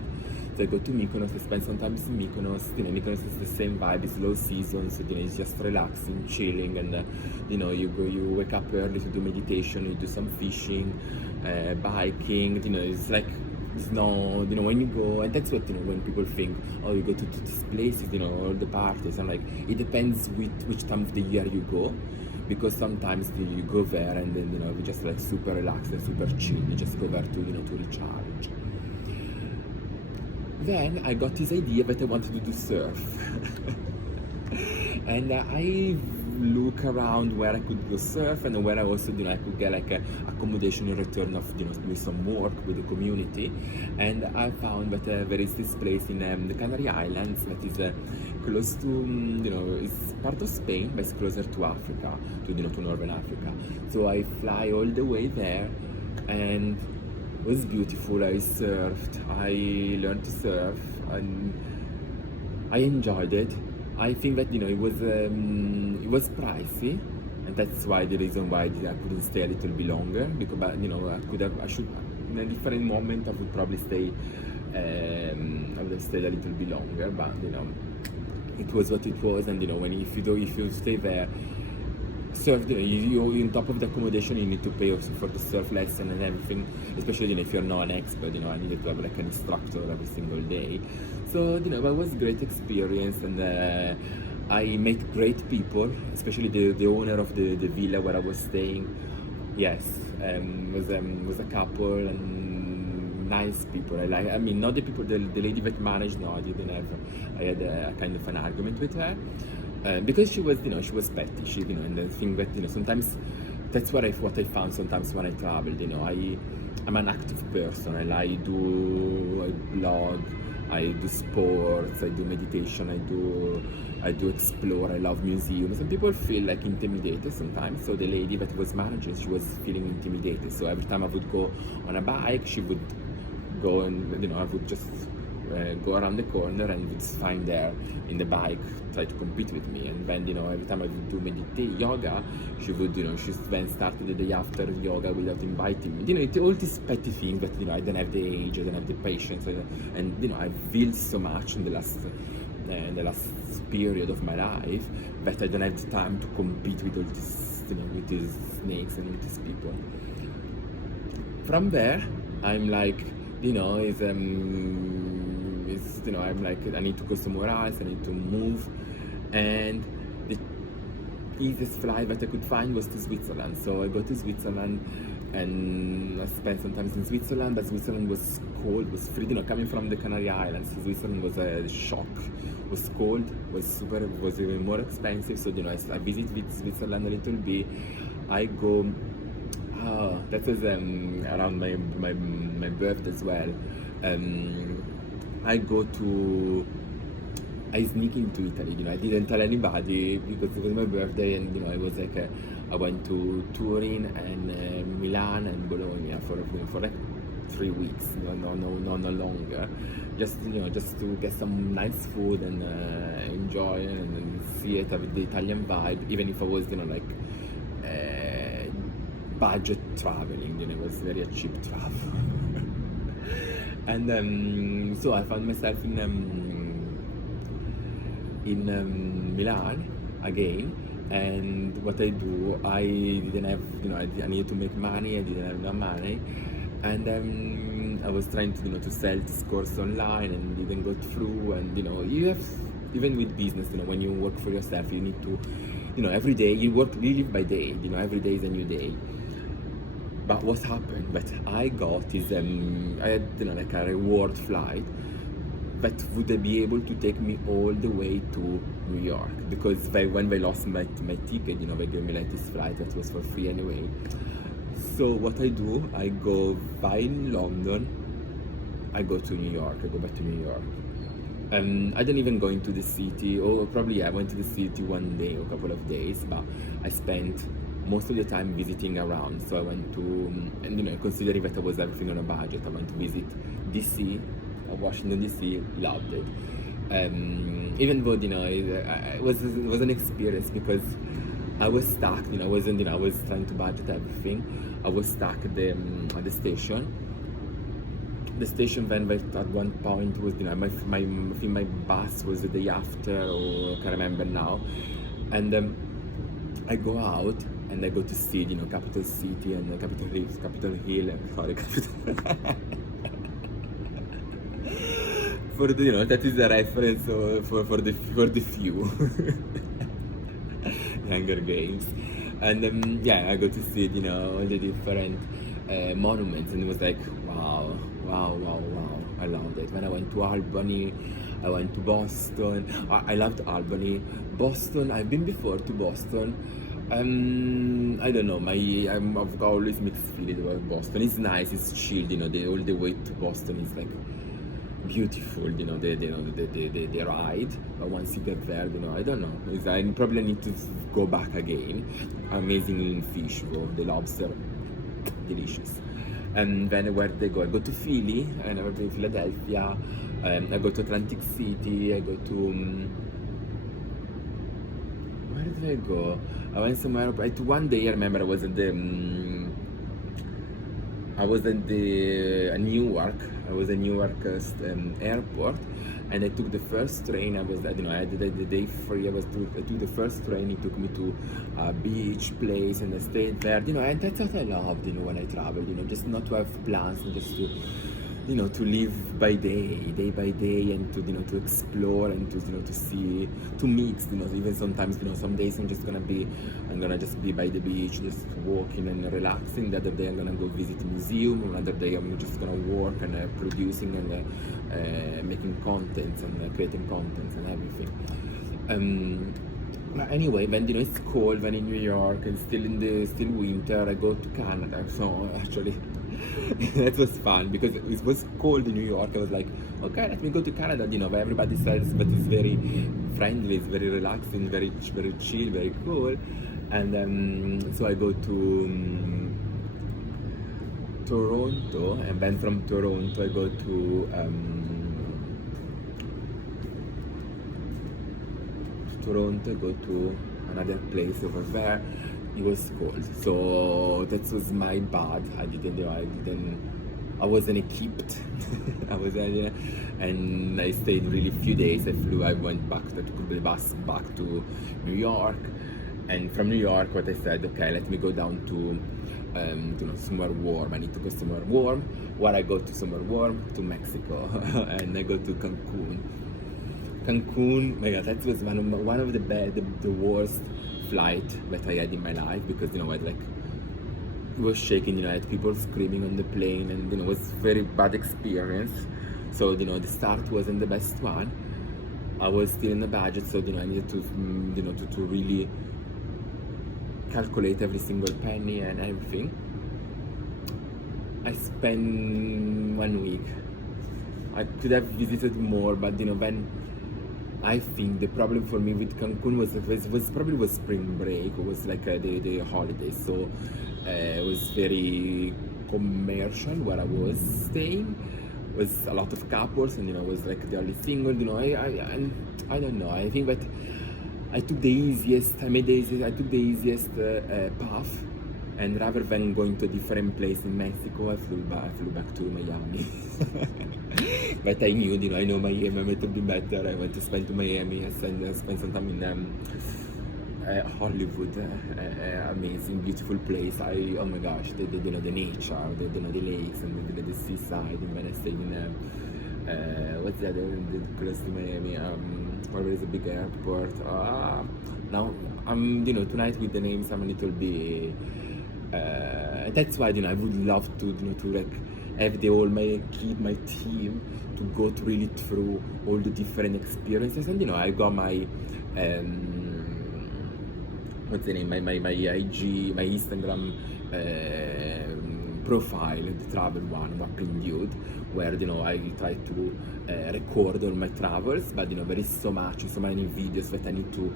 So I go to Mykonos. I spend some time in Mykonos. You know, Mykonos is the same vibe. It's low season, so you know, it's just relaxing, chilling, and you know, you wake up early to do meditation. You do some fishing, biking. You know, it's like, it's no, you know, when you go, and that's what, you know, when people think, oh, you go to these places, you know, all the parties. I'm like, it depends which time of the year you go. Because sometimes you go there and then, you know, we just like super relaxed and super chill. You just go there to, you know, to recharge. Then I got this idea that I wanted to do surf. And I look around where I could go surf, and where I also, you know, I could get like a accommodation in return of, you know, doing some work with the community. And I found that there is this place in the Canary Islands that is close to, you know, it's part of Spain, but it's closer to Africa, to, you know, to Northern Africa. So I fly all the way there, and it was beautiful. I surfed, I learned to surf, and I enjoyed it. I think that, you know, it was pricey, and that's why the reason why I couldn't stay a little bit longer, because, but, you know, I should in a different moment I would probably stay. I would have stayed a little bit longer, but you know, it was what it was. And you know, if you stay there, surf, you know, you on top of the accommodation, you need to pay also for the surf lesson and everything. Especially, you know, if you're not an expert, you know, I needed to have like an instructor every single day. So you know, it was a great experience, and I met great people, especially the owner of the villa where I was staying. Yes, was a couple, and nice people. I mean, not the people, the lady that managed. No, I didn't have. I had a kind of an argument with her. Because she was, you know, she was petty. She, you know, and the thing that, you know, sometimes that's what I found sometimes when I traveled. You know, I'm an active person. I blog, I do sports, I do meditation, I do explore. I love museums, and people feel like intimidated sometimes. So the lady that was managing, she was feeling intimidated. So every time I would go on a bike, she would go, and you know, I would just go around the corner and would find her in the bike, try to compete with me. And then, you know, every time I would do yoga, she would, you know, she then started the day after yoga without inviting me. You know, all these petty things that, you know, I don't have the age, I don't have the patience, and you know, I've built so much in the last period of my life that I don't have the time to compete with all these, you know, with these snakes and with these people. From there, I'm like, you know, you know, I'm like, I need to go somewhere else, I need to move. And the easiest flight that I could find was to Switzerland. So I go to Switzerland, and I spent some time in Switzerland, but Switzerland was cold, was free, you know, coming from the Canary Islands. Switzerland was a shock, was cold, was even more expensive. So, you know, I visited Switzerland a little bit. I go, that was around my birthday as well. I sneak into Italy, you know, I didn't tell anybody because it was my birthday, and you know, I was like, I went to Turin and Milan and Bologna for like 3 weeks, no longer. Just to get some nice food and enjoy and see it with the Italian vibe. Even if I was, like budget traveling, it was very a cheap travel. And so I found myself in Milan again. And what I do, I didn't have, I needed to make money. I didn't have enough money, and I was trying to, to sell this course online, and didn't go through. And you have, even with business, when you work for yourself, you need to, every day you live by day. Every day is a new day. But what happened? But I got is I had, like a reward flight that would be able to take me all the way to New York, because when they lost my ticket, they gave me like this flight that was for free anyway. So what I do, I go by London, I go to New York, I go back to New York. I don't even go into the city, or probably I went to the city one day or a couple of days, but I spent most of the time visiting around. So I went to, and considering that I was everything on a budget, I went to visit DC, Washington DC, loved it. Even though it was an experience, because I was stuck. I wasn't. I was trying to budget everything. I was stuck at the station. The station van at one point was, I think my bus was the day after, or I can't remember now. And I go out and I go to see, Capital City and Capitol Hill, sorry, Capital. For the, that is a reference for the few Hunger Games. And yeah, I go to see, all the different monuments, and it was like, wow, I loved it. When I went to Albany, I went to Boston. I loved Albany. Boston, I've been before to Boston. I don't know, I've got always mixed feelings about Boston. It's nice, it's chilled, all the way to Boston is like beautiful, the ride. But once you get there, I don't know, I probably need to go back again. Amazing fish, the lobster, delicious. And then where they go? I go to Philly, I never been to Philadelphia. I go to Atlantic City. I go to where did I go? I went somewhere. One day I remember I was at Newark. I was at Newark airport, and I took the first train. I had the day free. I took the first train. It took me to a beach place, and I stayed there. And that's what I loved. When I traveled. Just not to have plans, and just to, to live by day by day, and to explore, and to see, to mix. Even sometimes, some days I'm gonna just be by the beach, just walking and relaxing. The other day I'm gonna go visit a museum. Another day I'm just gonna work and producing and making contents and creating contents and everything. But anyway, when it's cold, when in New York and still winter, I go to Canada. So actually, that was fun, because it was cold in New York. I was like, okay, let me go to Canada. Where everybody says, but it's very friendly, it's very relaxing, very chill, very cool. And so I go to Toronto, and then from Toronto I go to another place over there. It was cold, so that was my bad. I wasn't equipped. And I stayed really few days. I went back, I took the bus back to New York, and from New York, what I said, okay, let me go down to somewhere warm. I need to go somewhere warm. Where I go to somewhere warm? To Mexico, and I go to Cancun. My God, that was one of the worst flight that I had in my life, because it was shaking. I had people screaming on the plane, and it was very bad experience. So the start wasn't the best one. I was still in the budget, so I needed to to really calculate every single penny and everything. I spent 1 week. I could have visited more, but when I think the problem for me with Cancun was probably was spring break. It was like the holidays, so it was very commercial where I was staying. Was a lot of couples, and was like the only single. I don't know. I think that I took the easiest. I took the easiest path, and rather than going to a different place in Mexico, I flew back to Miami. But I knew, I know Miami, I meant to be better. I went to spend to Miami. I spent some time in Hollywood. Amazing, beautiful place. Oh my gosh, the nature, the lakes and the seaside. And when I stayed in what's the other close to Miami? Where there is a big airport. Now I'm tonight with the names I'm a little bit. That's why I would love to to like have my team to go really through all the different experiences, and I got my what's the name, my IG, my Instagram profile, the travel one, Mapping Dude, where I try to record all my travels, but there is so many videos that I need to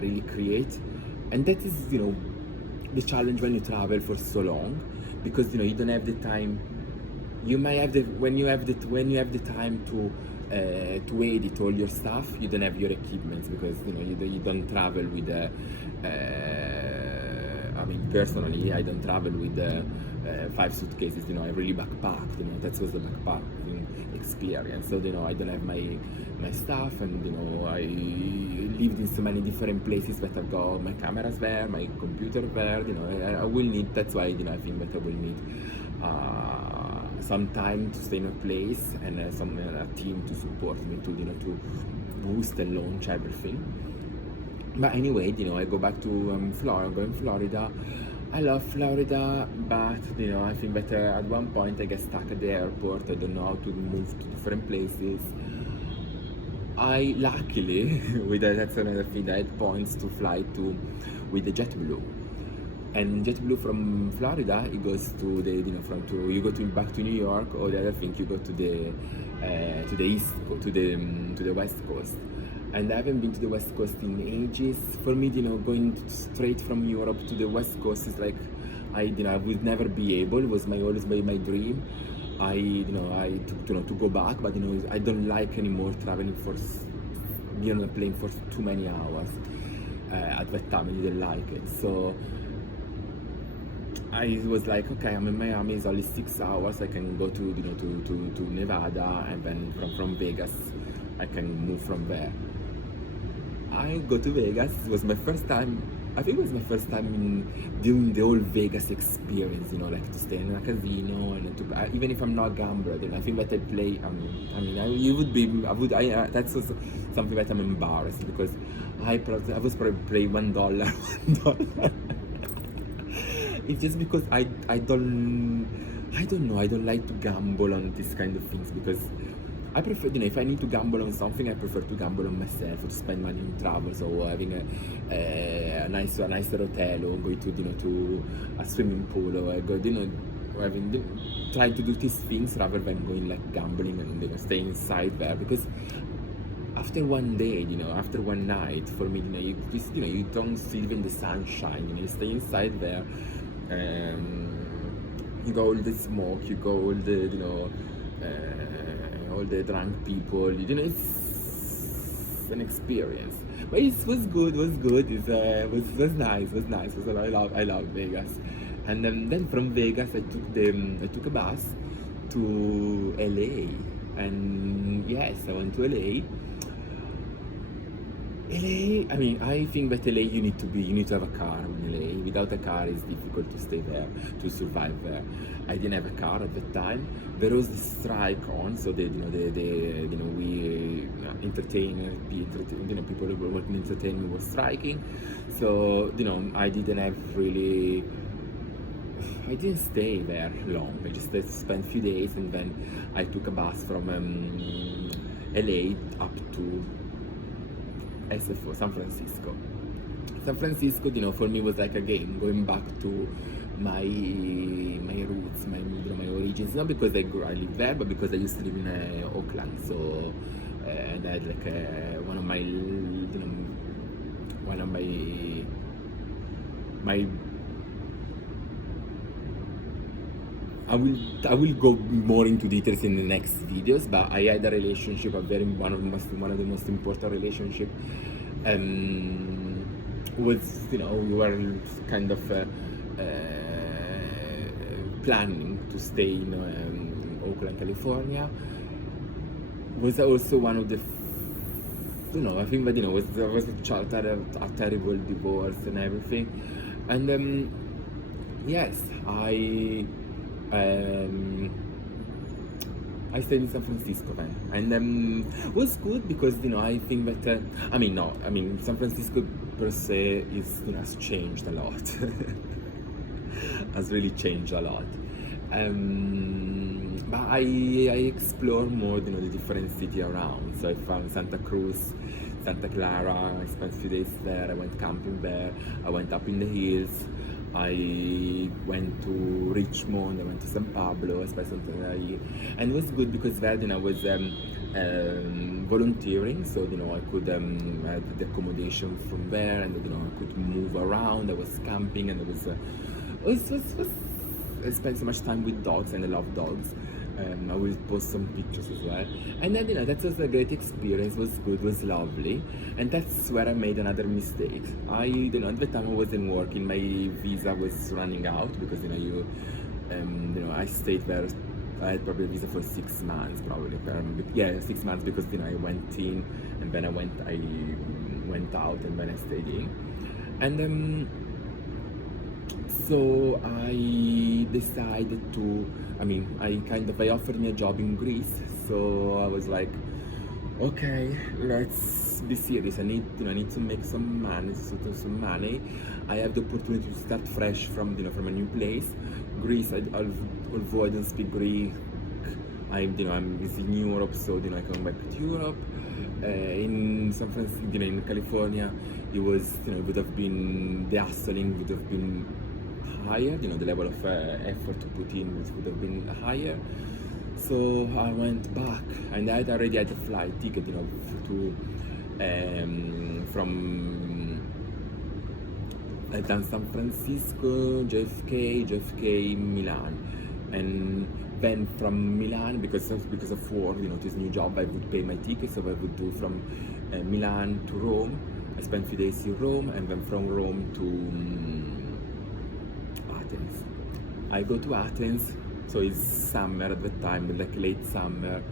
really create, and that is the challenge when you travel for so long, because you don't have the time. You might have when you have the time to edit all your stuff, you don't have your equipment, because you don't travel with I mean, personally, I don't travel with 5 suitcases. I really backpacked. That was the backpacking experience. So I don't have my stuff, and I lived in so many different places that I've got my cameras there, my computer there. I will need. That's why I think that I will need some time to stay in a place, and a team to support me to to boost and launch everything. But anyway, I go back to Florida. Go in Florida. I love Florida, but I think that at one point I get stuck at the airport. I don't know how to move to different places. I luckily, that's another thing, I had points to fly to with the JetBlue. And JetBlue from Florida, it goes to the you go back to New York, or the other thing, you go to the east, to the west coast. And I haven't been to the west coast in ages. For me, going straight from Europe to the west coast is like I would never be able. It was always my dream. I to go back, but I don't like anymore traveling be on a plane for too many hours. At that time, I didn't like it. So I was like, okay, I'm in Miami. It's only 6 hours. I can go to Nevada, and then from Vegas, I can move from there. I go to Vegas. It was my first time. I think it was my first time in doing the whole Vegas experience. Like to stay in a casino, and even if I'm not a gambler, then I think that I play. That's also something that I'm embarrassed, because I was probably play $1. $1. It's just because I don't know. I don't like to gamble on these kind of things, because I prefer, if I need to gamble on something, I prefer to gamble on myself, to spend money in travels, or having a nicer hotel, or going to a swimming pool, or go, or trying to do these things rather than going like gambling and staying inside there, because after one day, after one night, for me, you don't see even the sunshine. You stay inside there. You go all the smoke, you go all the all the drunk people. It's an experience, but it was good. It was nice. I love Vegas, and then from Vegas I took a bus to LA, and yes, I went to LA. LA, I mean, I think that LA you need to have a car in LA. Without a car, it's difficult to stay there, to survive there. I didn't have a car at the time. There was the strike on, so we people who were working in entertainment were striking. So I didn't stay there long. I just spent a few days, and then I took a bus from LA up to SFO, San Francisco. San Francisco, for me was like a game, going back to my roots, my origins. Not because I live there, but because I used to live in Oakland. So and I had like one of my, one of my I will go more into details in the next videos, but I had a relationship, a very one of the most important relationship, was, we were kind of planning to stay in Oakland, California. Was also one of the, I think that, was a terrible divorce and everything, and yes, I stayed in San Francisco then, and was good because, I think that San Francisco per se is, has changed a lot, has really changed a lot. But I explored more, the different city around. So I found Santa Cruz, Santa Clara. I spent a few days there. I went camping there. I went up in the hills. I went to Richmond. I went to San Pablo. I spent some time there, and it was good because there, I was volunteering. So, I could had the accommodation from there, and I could move around. I was camping, and I spent so much time with dogs, and I love dogs. I will post some pictures as well. And then, that was a great experience. Was good, was lovely, and that's where I made another mistake. At the time I wasn't working. My visa was running out because, I stayed there. I had probably a visa for 6 months, probably. 6 months because, I went in, and then I went out, and then I stayed in, and so I decided to, I offered me a job in Greece, so I was like, okay, let's be serious. I need to make some money. I have the opportunity to start fresh from a new place. Greece, although I don't speak Greek, I'm in Europe, so I come back to Europe. In San Francisco, in California, it was, would have been, the hustling would have been higher, the level of effort to put in would have been higher. So I went back, and I already had a flight ticket, to from San Francisco, JFK, Milan, and then from Milan, because of work, this new job, I would pay my ticket, so I would do from Milan to Rome. I spent a few days in Rome, and then from Rome to Athens. I go to Athens, so it's summer at the time, like late summer,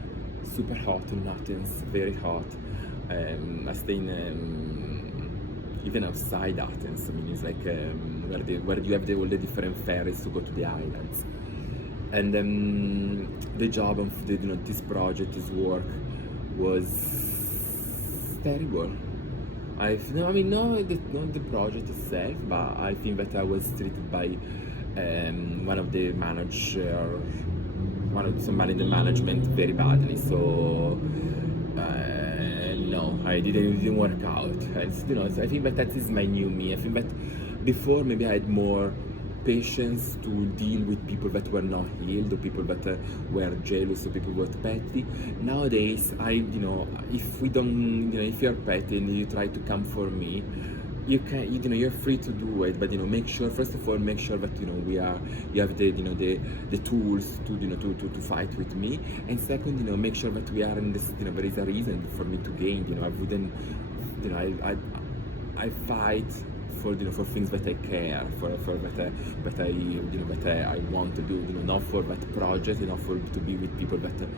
super hot in Athens, very hot. I stay in even outside Athens. It's like where you have all the different ferries to go to the islands. And the job of this project, this work, was terrible. Not the project itself, but I think that I was treated by one of somebody in the management very badly. So no, it didn't work out. So I think that is my new me. I think that before maybe I had more patience to deal with people that were not healed, or people that were jealous, or people who were petty. Nowadays, if we don't, if you're petty and you try to come for me, you can, you're free to do it, but make sure, first of all, make sure that you have the tools to fight with me, and second, make sure that we are in this, there is a reason for me to gain. I wouldn't, I fight for things that I care for that I want to do, not for that project, not for to be with people that are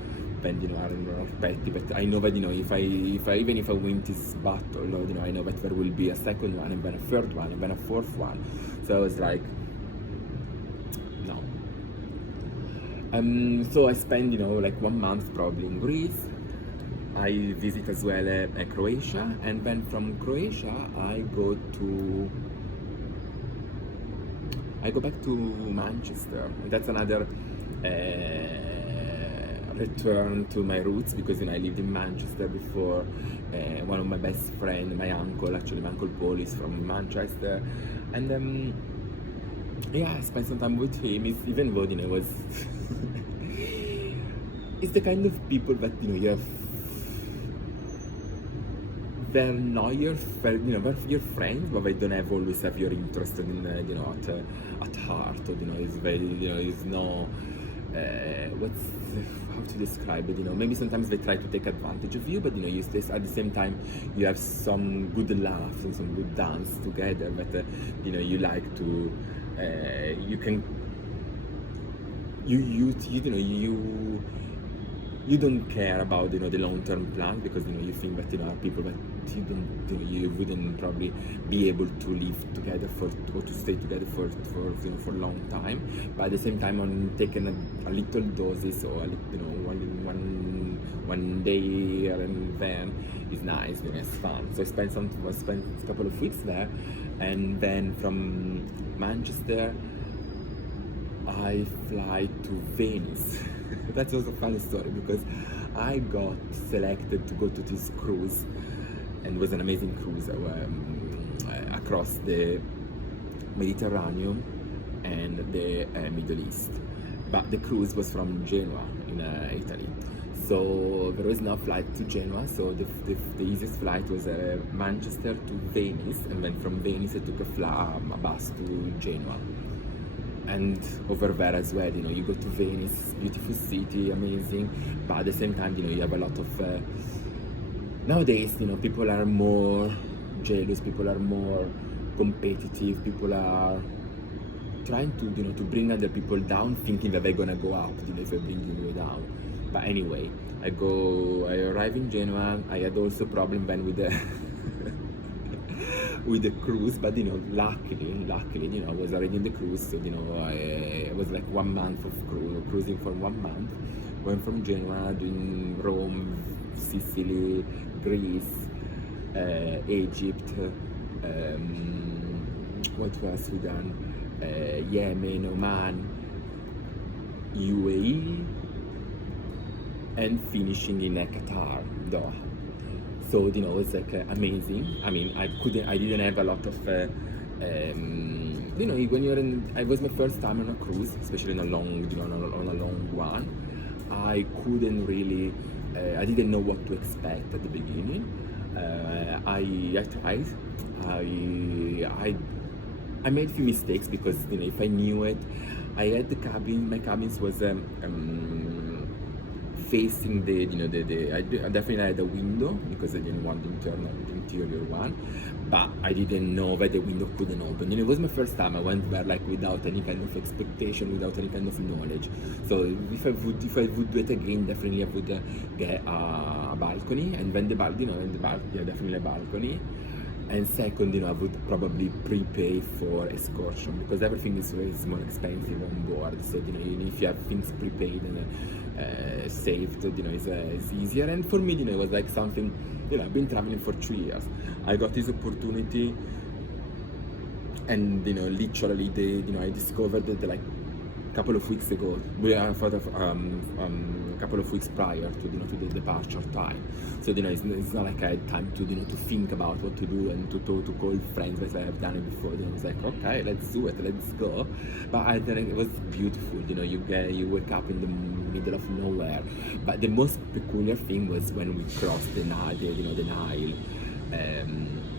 petty. But I know that if I even if I win this battle, I know that there will be a second one, and then a third one, and then a fourth one. So I was like, no. So I spent like 1 month probably in Greece. I visit as well Croatia, and then from Croatia I go back to Manchester. That's another return to my roots, because I lived in Manchester before. One of my best friends, my uncle Paul, is from Manchester, and I spent some time with him. Even though it was it's the kind of people that you have they're not they're your friends, but they don't have always have your interest in, at heart. Or, it's very, it's no, what's how to describe it? Maybe sometimes they try to take advantage of you, but you stay, at the same time you have some good laughs and some good dance together. But you like to, you can, you don't care about the long-term plan, because you think that are people that you don't, you wouldn't probably be able to live together or to stay together for a long time. But at the same time, on taking a little doses, or one day here and then is nice, it's fun. So I spent a couple of weeks there, and then from Manchester I fly to Venice. That was a funny story, because I got selected to go to this cruise, and it was an amazing cruise across the Mediterranean and the Middle East. But the cruise was from Genoa in Italy. So there was no flight to Genoa, so the easiest flight was Manchester to Venice, and then from Venice I took a bus to Genoa. And over there as well, you go to Venice, beautiful city, amazing, but at the same time, you have a lot of, nowadays, people are more jealous, people are more competitive, people are trying to, to bring other people down, thinking that they're gonna go up, if they bring you down. But anyway, I arrive in Genoa. I had also problem then with the with the cruise, but luckily, I was already in the cruise, so I was like 1 month of cruising for 1 month, going from Genoa, doing Rome, Sicily, Greece, Egypt, what else we done? Yemen, Oman, UAE, and finishing in Qatar, Doha. So it was like amazing. I mean, I didn't have a lot of, when you're in, it was my first time on a cruise, especially on a long, on a long one. I couldn't really, I didn't know what to expect at the beginning. I tried. I made a few mistakes, because if I knew it, I had the cabin. My cabins was facing I definitely had a window, because I didn't want the interior one, but I didn't know that the window couldn't open. It was my first time. I went there like without any kind of expectation, without any kind of knowledge. So if I would do it again, definitely I would get a balcony, and then definitely a balcony. And second, I would probably prepay for excursion, because everything is more expensive on board. So if you have things prepaid and saved, it's easier. And for me, it was like something. I've been traveling for 3 years. I got this opportunity, and literally, I discovered it like a couple of weeks ago. A couple of weeks prior to the departure time. So it's not like I had time to to think about what to do and to call friends, as I have done it before. It's like, okay, let's do it, let's go. But it was beautiful. You wake up in the middle of nowhere. But the most peculiar thing was when we crossed the Nile, the Nile.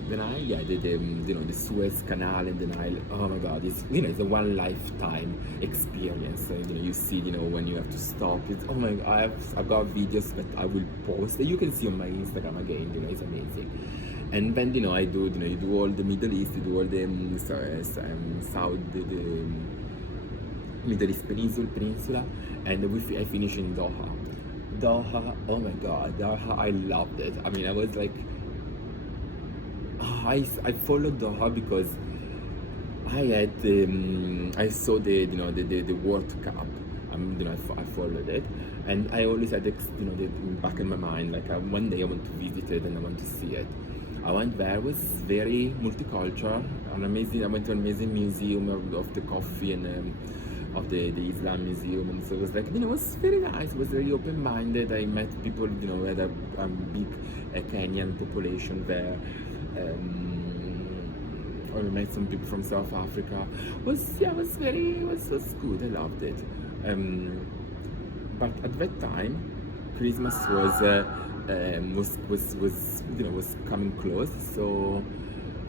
The Nile, the Suez Canal and the Nile. Oh my God, it's a one lifetime experience. You see, when you have to stop. Oh my God, I've got videos that I will post that you can see on my Instagram again. It's amazing. And then I do, you do all the Middle East, you do all the South, the Middle East peninsula, and I finish in Doha. Doha, oh my God, Doha, I loved it. I mean, I was like. I followed Doha because I saw the World Cup. I followed it, and I always had the back in my mind, like one day I want to visit it and I want to see it. I went there. It was very multicultural, I went to an amazing museum of the coffee and of the Islam museum, and so it was like, it was very nice. It was very open-minded. I met people, who had a big Kenyan population there. Or I met some people from South Africa. It was good. I loved it. But at that time, Christmas was was coming close. So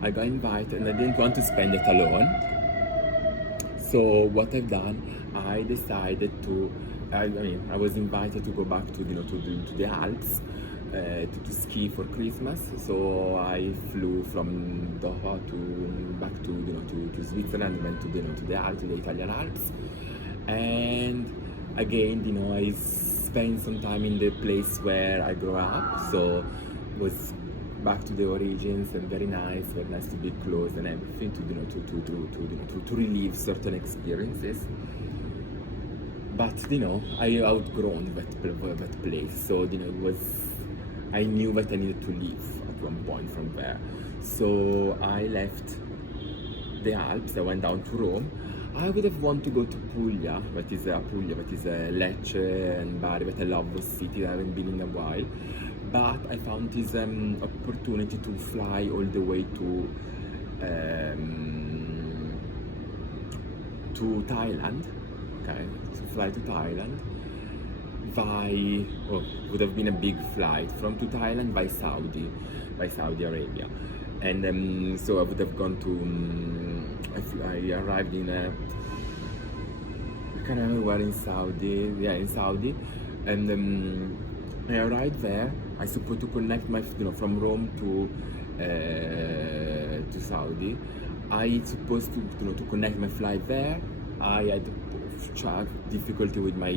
I got invited, and I didn't want to spend it alone. So what I've done, I decided to. I mean, I was invited to go back to to the Alps to ski for Christmas. So I flew from Doha to back to to Switzerland, went to to the Alps, to the Italian Alps, and again I spent some time in the place where I grew up. So it was back to the origins, and very nice to be close and everything, to to relive certain experiences. But I outgrown that place, so it was, I knew that I needed to leave at one point from there. So I left the Alps. I went down to Rome. I would have wanted to go to Puglia, that is Lecce and Bari, but I love those cities. I haven't been in a while, but I found this opportunity to fly all the way to Thailand. Okay, to fly to Thailand would have been a big flight to Thailand by Saudi Arabia, and so I would have gone to. I arrived in I can't remember where in Saudi. Yeah, in Saudi, and I arrived there. I supposed to connect my from Rome to Saudi. I supposed to connect my flight there. I had difficulty with my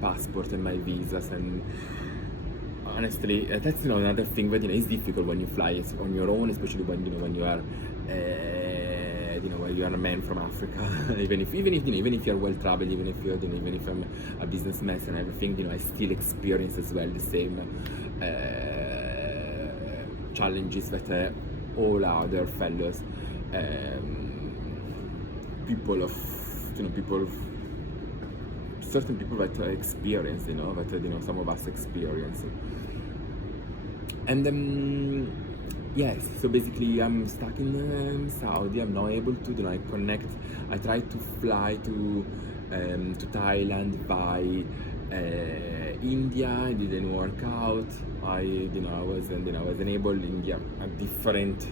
passport and my visas, and honestly, that's another thing. But it's difficult when you fly on your own, especially when when you are when you are a man from Africa. even if you're well traveled, even if I'm a businessman and everything, I still experience as well the same challenges that all other fellows certain people that experience, that some of us experience. And yes, so basically I'm stuck in Saudi. I'm not able to connect. I tried to fly to Thailand by India. It didn't work out. I wasn't able. India, a different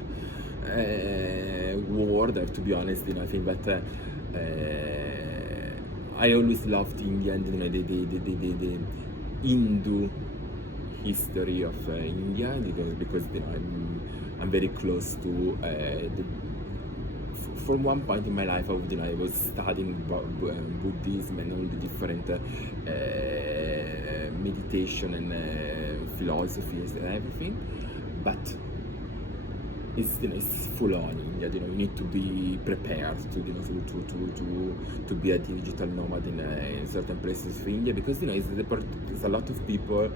world, to be honest. I think that I always loved India, and the Hindu history of India, because I'm very close to from one point in my life I was studying Buddhism and all the different meditation and philosophies and everything, but it's full on India. You need to be prepared to be a digital nomad in certain places of India, because there's a lot of people.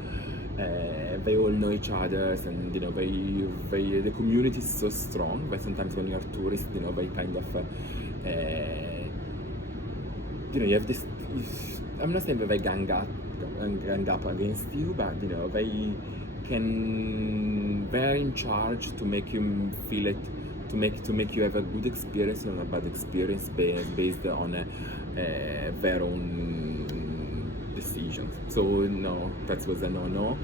They all know each other, and the community is so strong. But sometimes when you're a tourist, they kind of you have this. I'm not saying that they gang up against you, but they're in charge to make you feel it, to make you have a good experience or a bad experience based on their own decisions. So no, that was a no.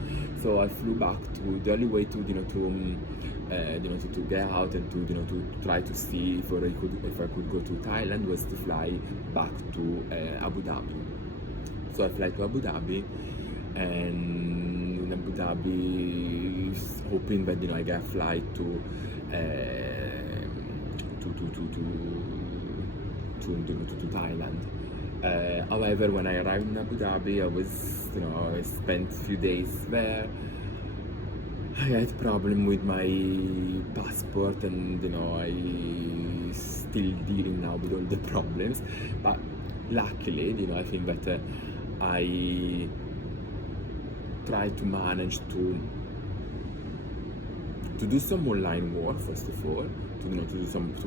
So I flew back to the only way to get out and to try to see if I could go to Thailand was to fly back to Abu Dhabi. So I fly to Abu Dhabi, and in Abu Dhabi, hoping that I get a flight to Thailand. However, when I arrived in Abu Dhabi, I spent a few days there. I had problem with my passport, and I still dealing now with all the problems. But luckily, I think that I tried to manage to do some online work first of all, to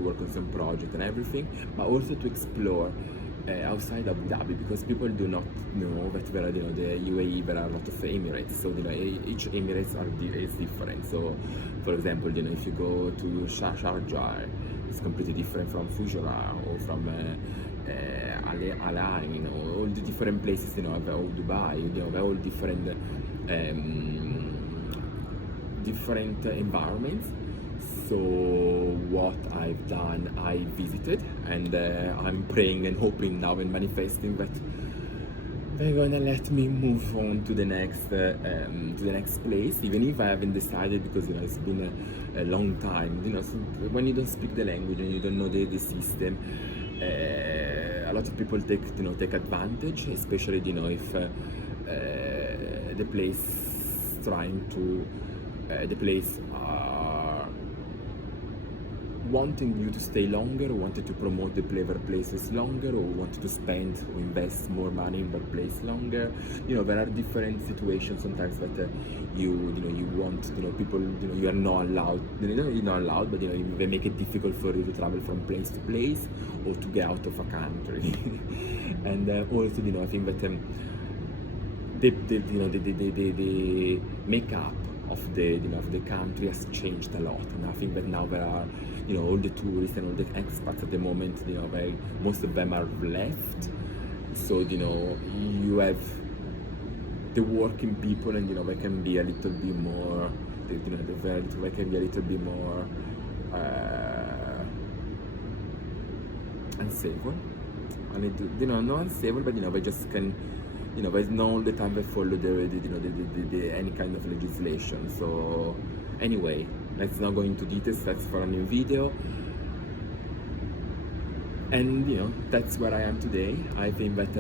work on some project and everything, but also to explore outside Abu Dhabi, because people do not know that there are, the UAE, there are a lot of Emirates. So each Emirates is different. So for example, if you go to Sharjah, it's completely different from Fujairah or from Al Ain, all the different places, or Dubai, they're all different different environments. So what I've done, I visited, and I'm praying and hoping now and manifesting that they're gonna let me move on to the next place, even if I haven't decided, because it's been a long time. So when you don't speak the language and you don't know the system, a lot of people take advantage, especially if the place trying to the place are wanting you to stay longer, or wanted to promote the clever places longer, or wanted to spend or invest more money in that place longer. There are different situations sometimes that you want, people, you are not allowed, you're not allowed, but they make it difficult for you to travel from place to place or to get out of a country. And also, I think that the makeup of the country has changed a lot, and I think that now there are all the tourists and all the expats at the moment, most of them are left. So you have the working people, and they can be a little bit more, they can be a little bit more unstable. Not unstable, but they just can, there's not all the time they follow the any kind of legislation. So anyway, let's not go into details, that's for a new video. And that's where I am today. I think that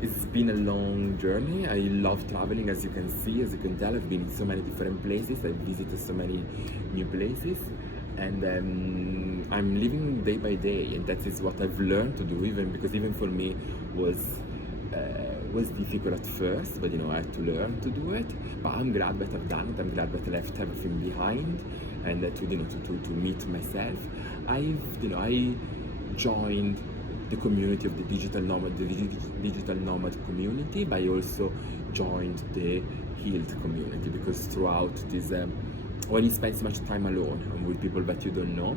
it's been a long journey. I love traveling, as you can see, as you can tell. I've been in so many different places, I've visited so many new places, and I'm living day by day, and that is what I've learned to do, even for me was difficult at first, but I had to learn to do it. But I'm glad that I've done it. I'm glad that I left everything behind, and to meet myself. I joined the community of the digital nomad community, but I also joined the healed community, because throughout this, when you spend so much time alone and with people that you don't know,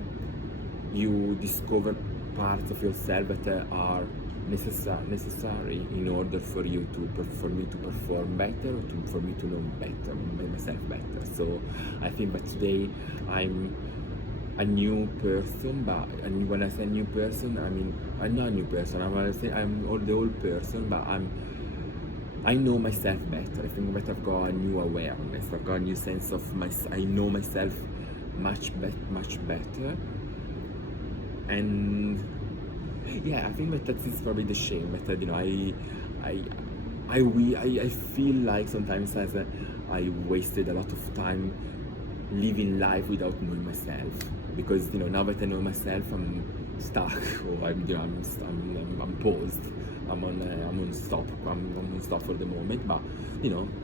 you discover parts of yourself that are necessary in order for me to perform better, or for me to know better, myself better. So I think that today I'm a new person, but when I say new person, I mean I'm not a new person. I'm the old person, but I know myself better. I think that I've got a new awareness. I've got a new sense of I know myself much better, and yeah, I think that is probably the shame. That I feel like sometimes as I wasted a lot of time living life without knowing myself, because now that I know myself, I'm stuck, or I'm paused. I'm on stop. I'm on stop for the moment, but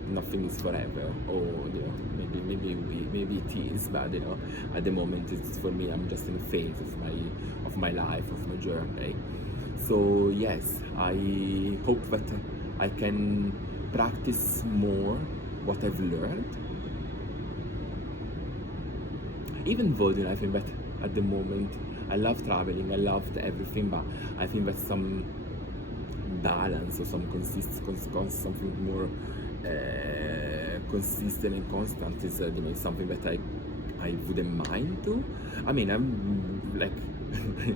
nothing is forever, or maybe it is, but at the moment it's, for me, I'm just in a phase of my life, of my journey. So yes, I hope that I can practice more what I've learned, even though I think that at the moment I love traveling, I loved everything, but I think that some balance, or some something more consistent and constant is something that I wouldn't mind to. I mean, I'm like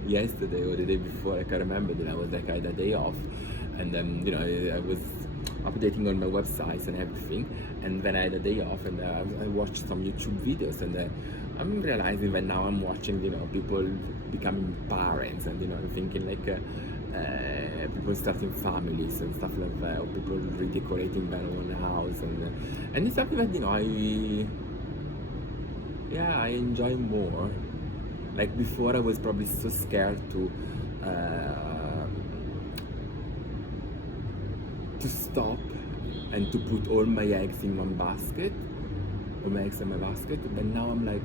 yesterday or the day before, I can remember that I was like, I had a day off, and then I was updating on my websites and everything, and then I had a day off, and I watched some YouTube videos, and I'm realizing that now I'm watching people becoming parents, and I'm thinking like people starting families and stuff like that, or people redecorating their own house, and it's something that I enjoy more. Like before, I was probably so scared to stop and to put all my eggs in one basket, all my eggs in my basket. But now I'm like,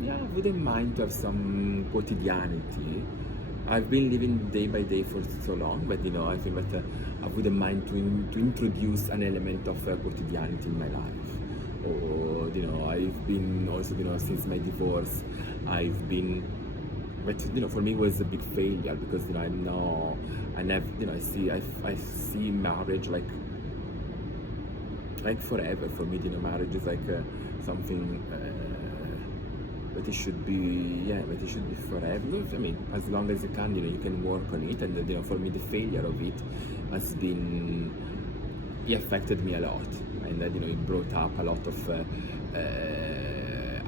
yeah, I wouldn't mind to have some quotidianity. I've been living day by day for so long, but I think that I wouldn't mind to introduce an element of quotidianity in my life. Or I've been also since my divorce, I've been, but for me it was a big failure, because I see marriage like like forever for me. You know, marriage is like something that it should be, yeah, that it should be forever. I mean, as long as you can, you know, you can work on it. And you know, for me, the failure of it has been, it affected me a lot, and you know, it brought up a lot of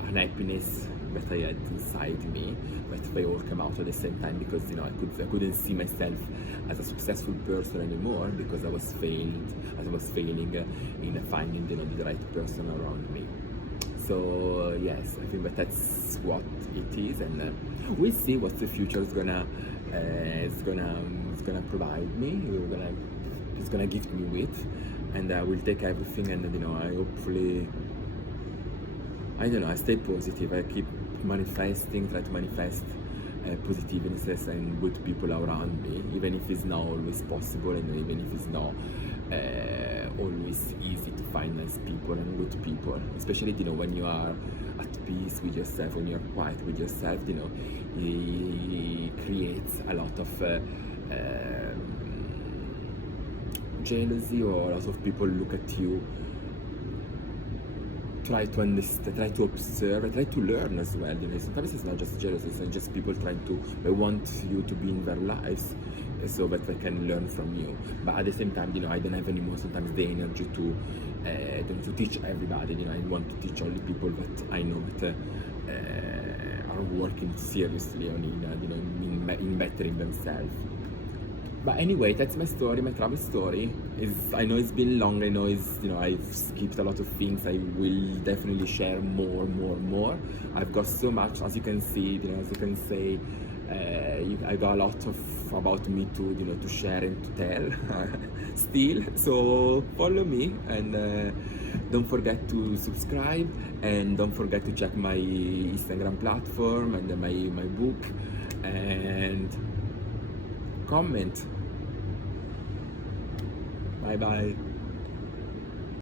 unhappiness that I had inside me, but they all come out at the same time, because you know, I couldn't see myself as a successful person anymore, because I was failing in finding, you know, the right person around me. So yes, I think that that's what it is, and we'll see what the future is gonna provide me. It's gonna gift me with, and I will take everything, and you know, I hopefully, I don't know, I stay positive. I keep manifesting, try to manifest positiveness and good people around me, even if it's not always possible, and even if it's not always easy to find nice people and good people. Especially, you know, when you are at peace with yourself, when you're quiet with yourself, you know, it creates a lot of jealousy, or a lot of people look at you, try to understand, try to observe, try to learn as well. You know, sometimes it's not just jealousy, it's not just people trying to, they want you to be in their lives so that they can learn from you. But at the same time, you know, I don't have anymore sometimes the energy to teach everybody. You know, I want to teach only people that I know that are working seriously on, you know, in bettering themselves. But anyway, that's my story, my travel story. I know it's been long. I know it's, you know, I've skipped a lot of things. I will definitely share more. I've got so much, as you can see, you know, as you can say, I got a lot of about me to, you know, to share and to tell still. So follow me, and don't forget to subscribe, and don't forget to check my Instagram platform and my book, and comment. Bye bye.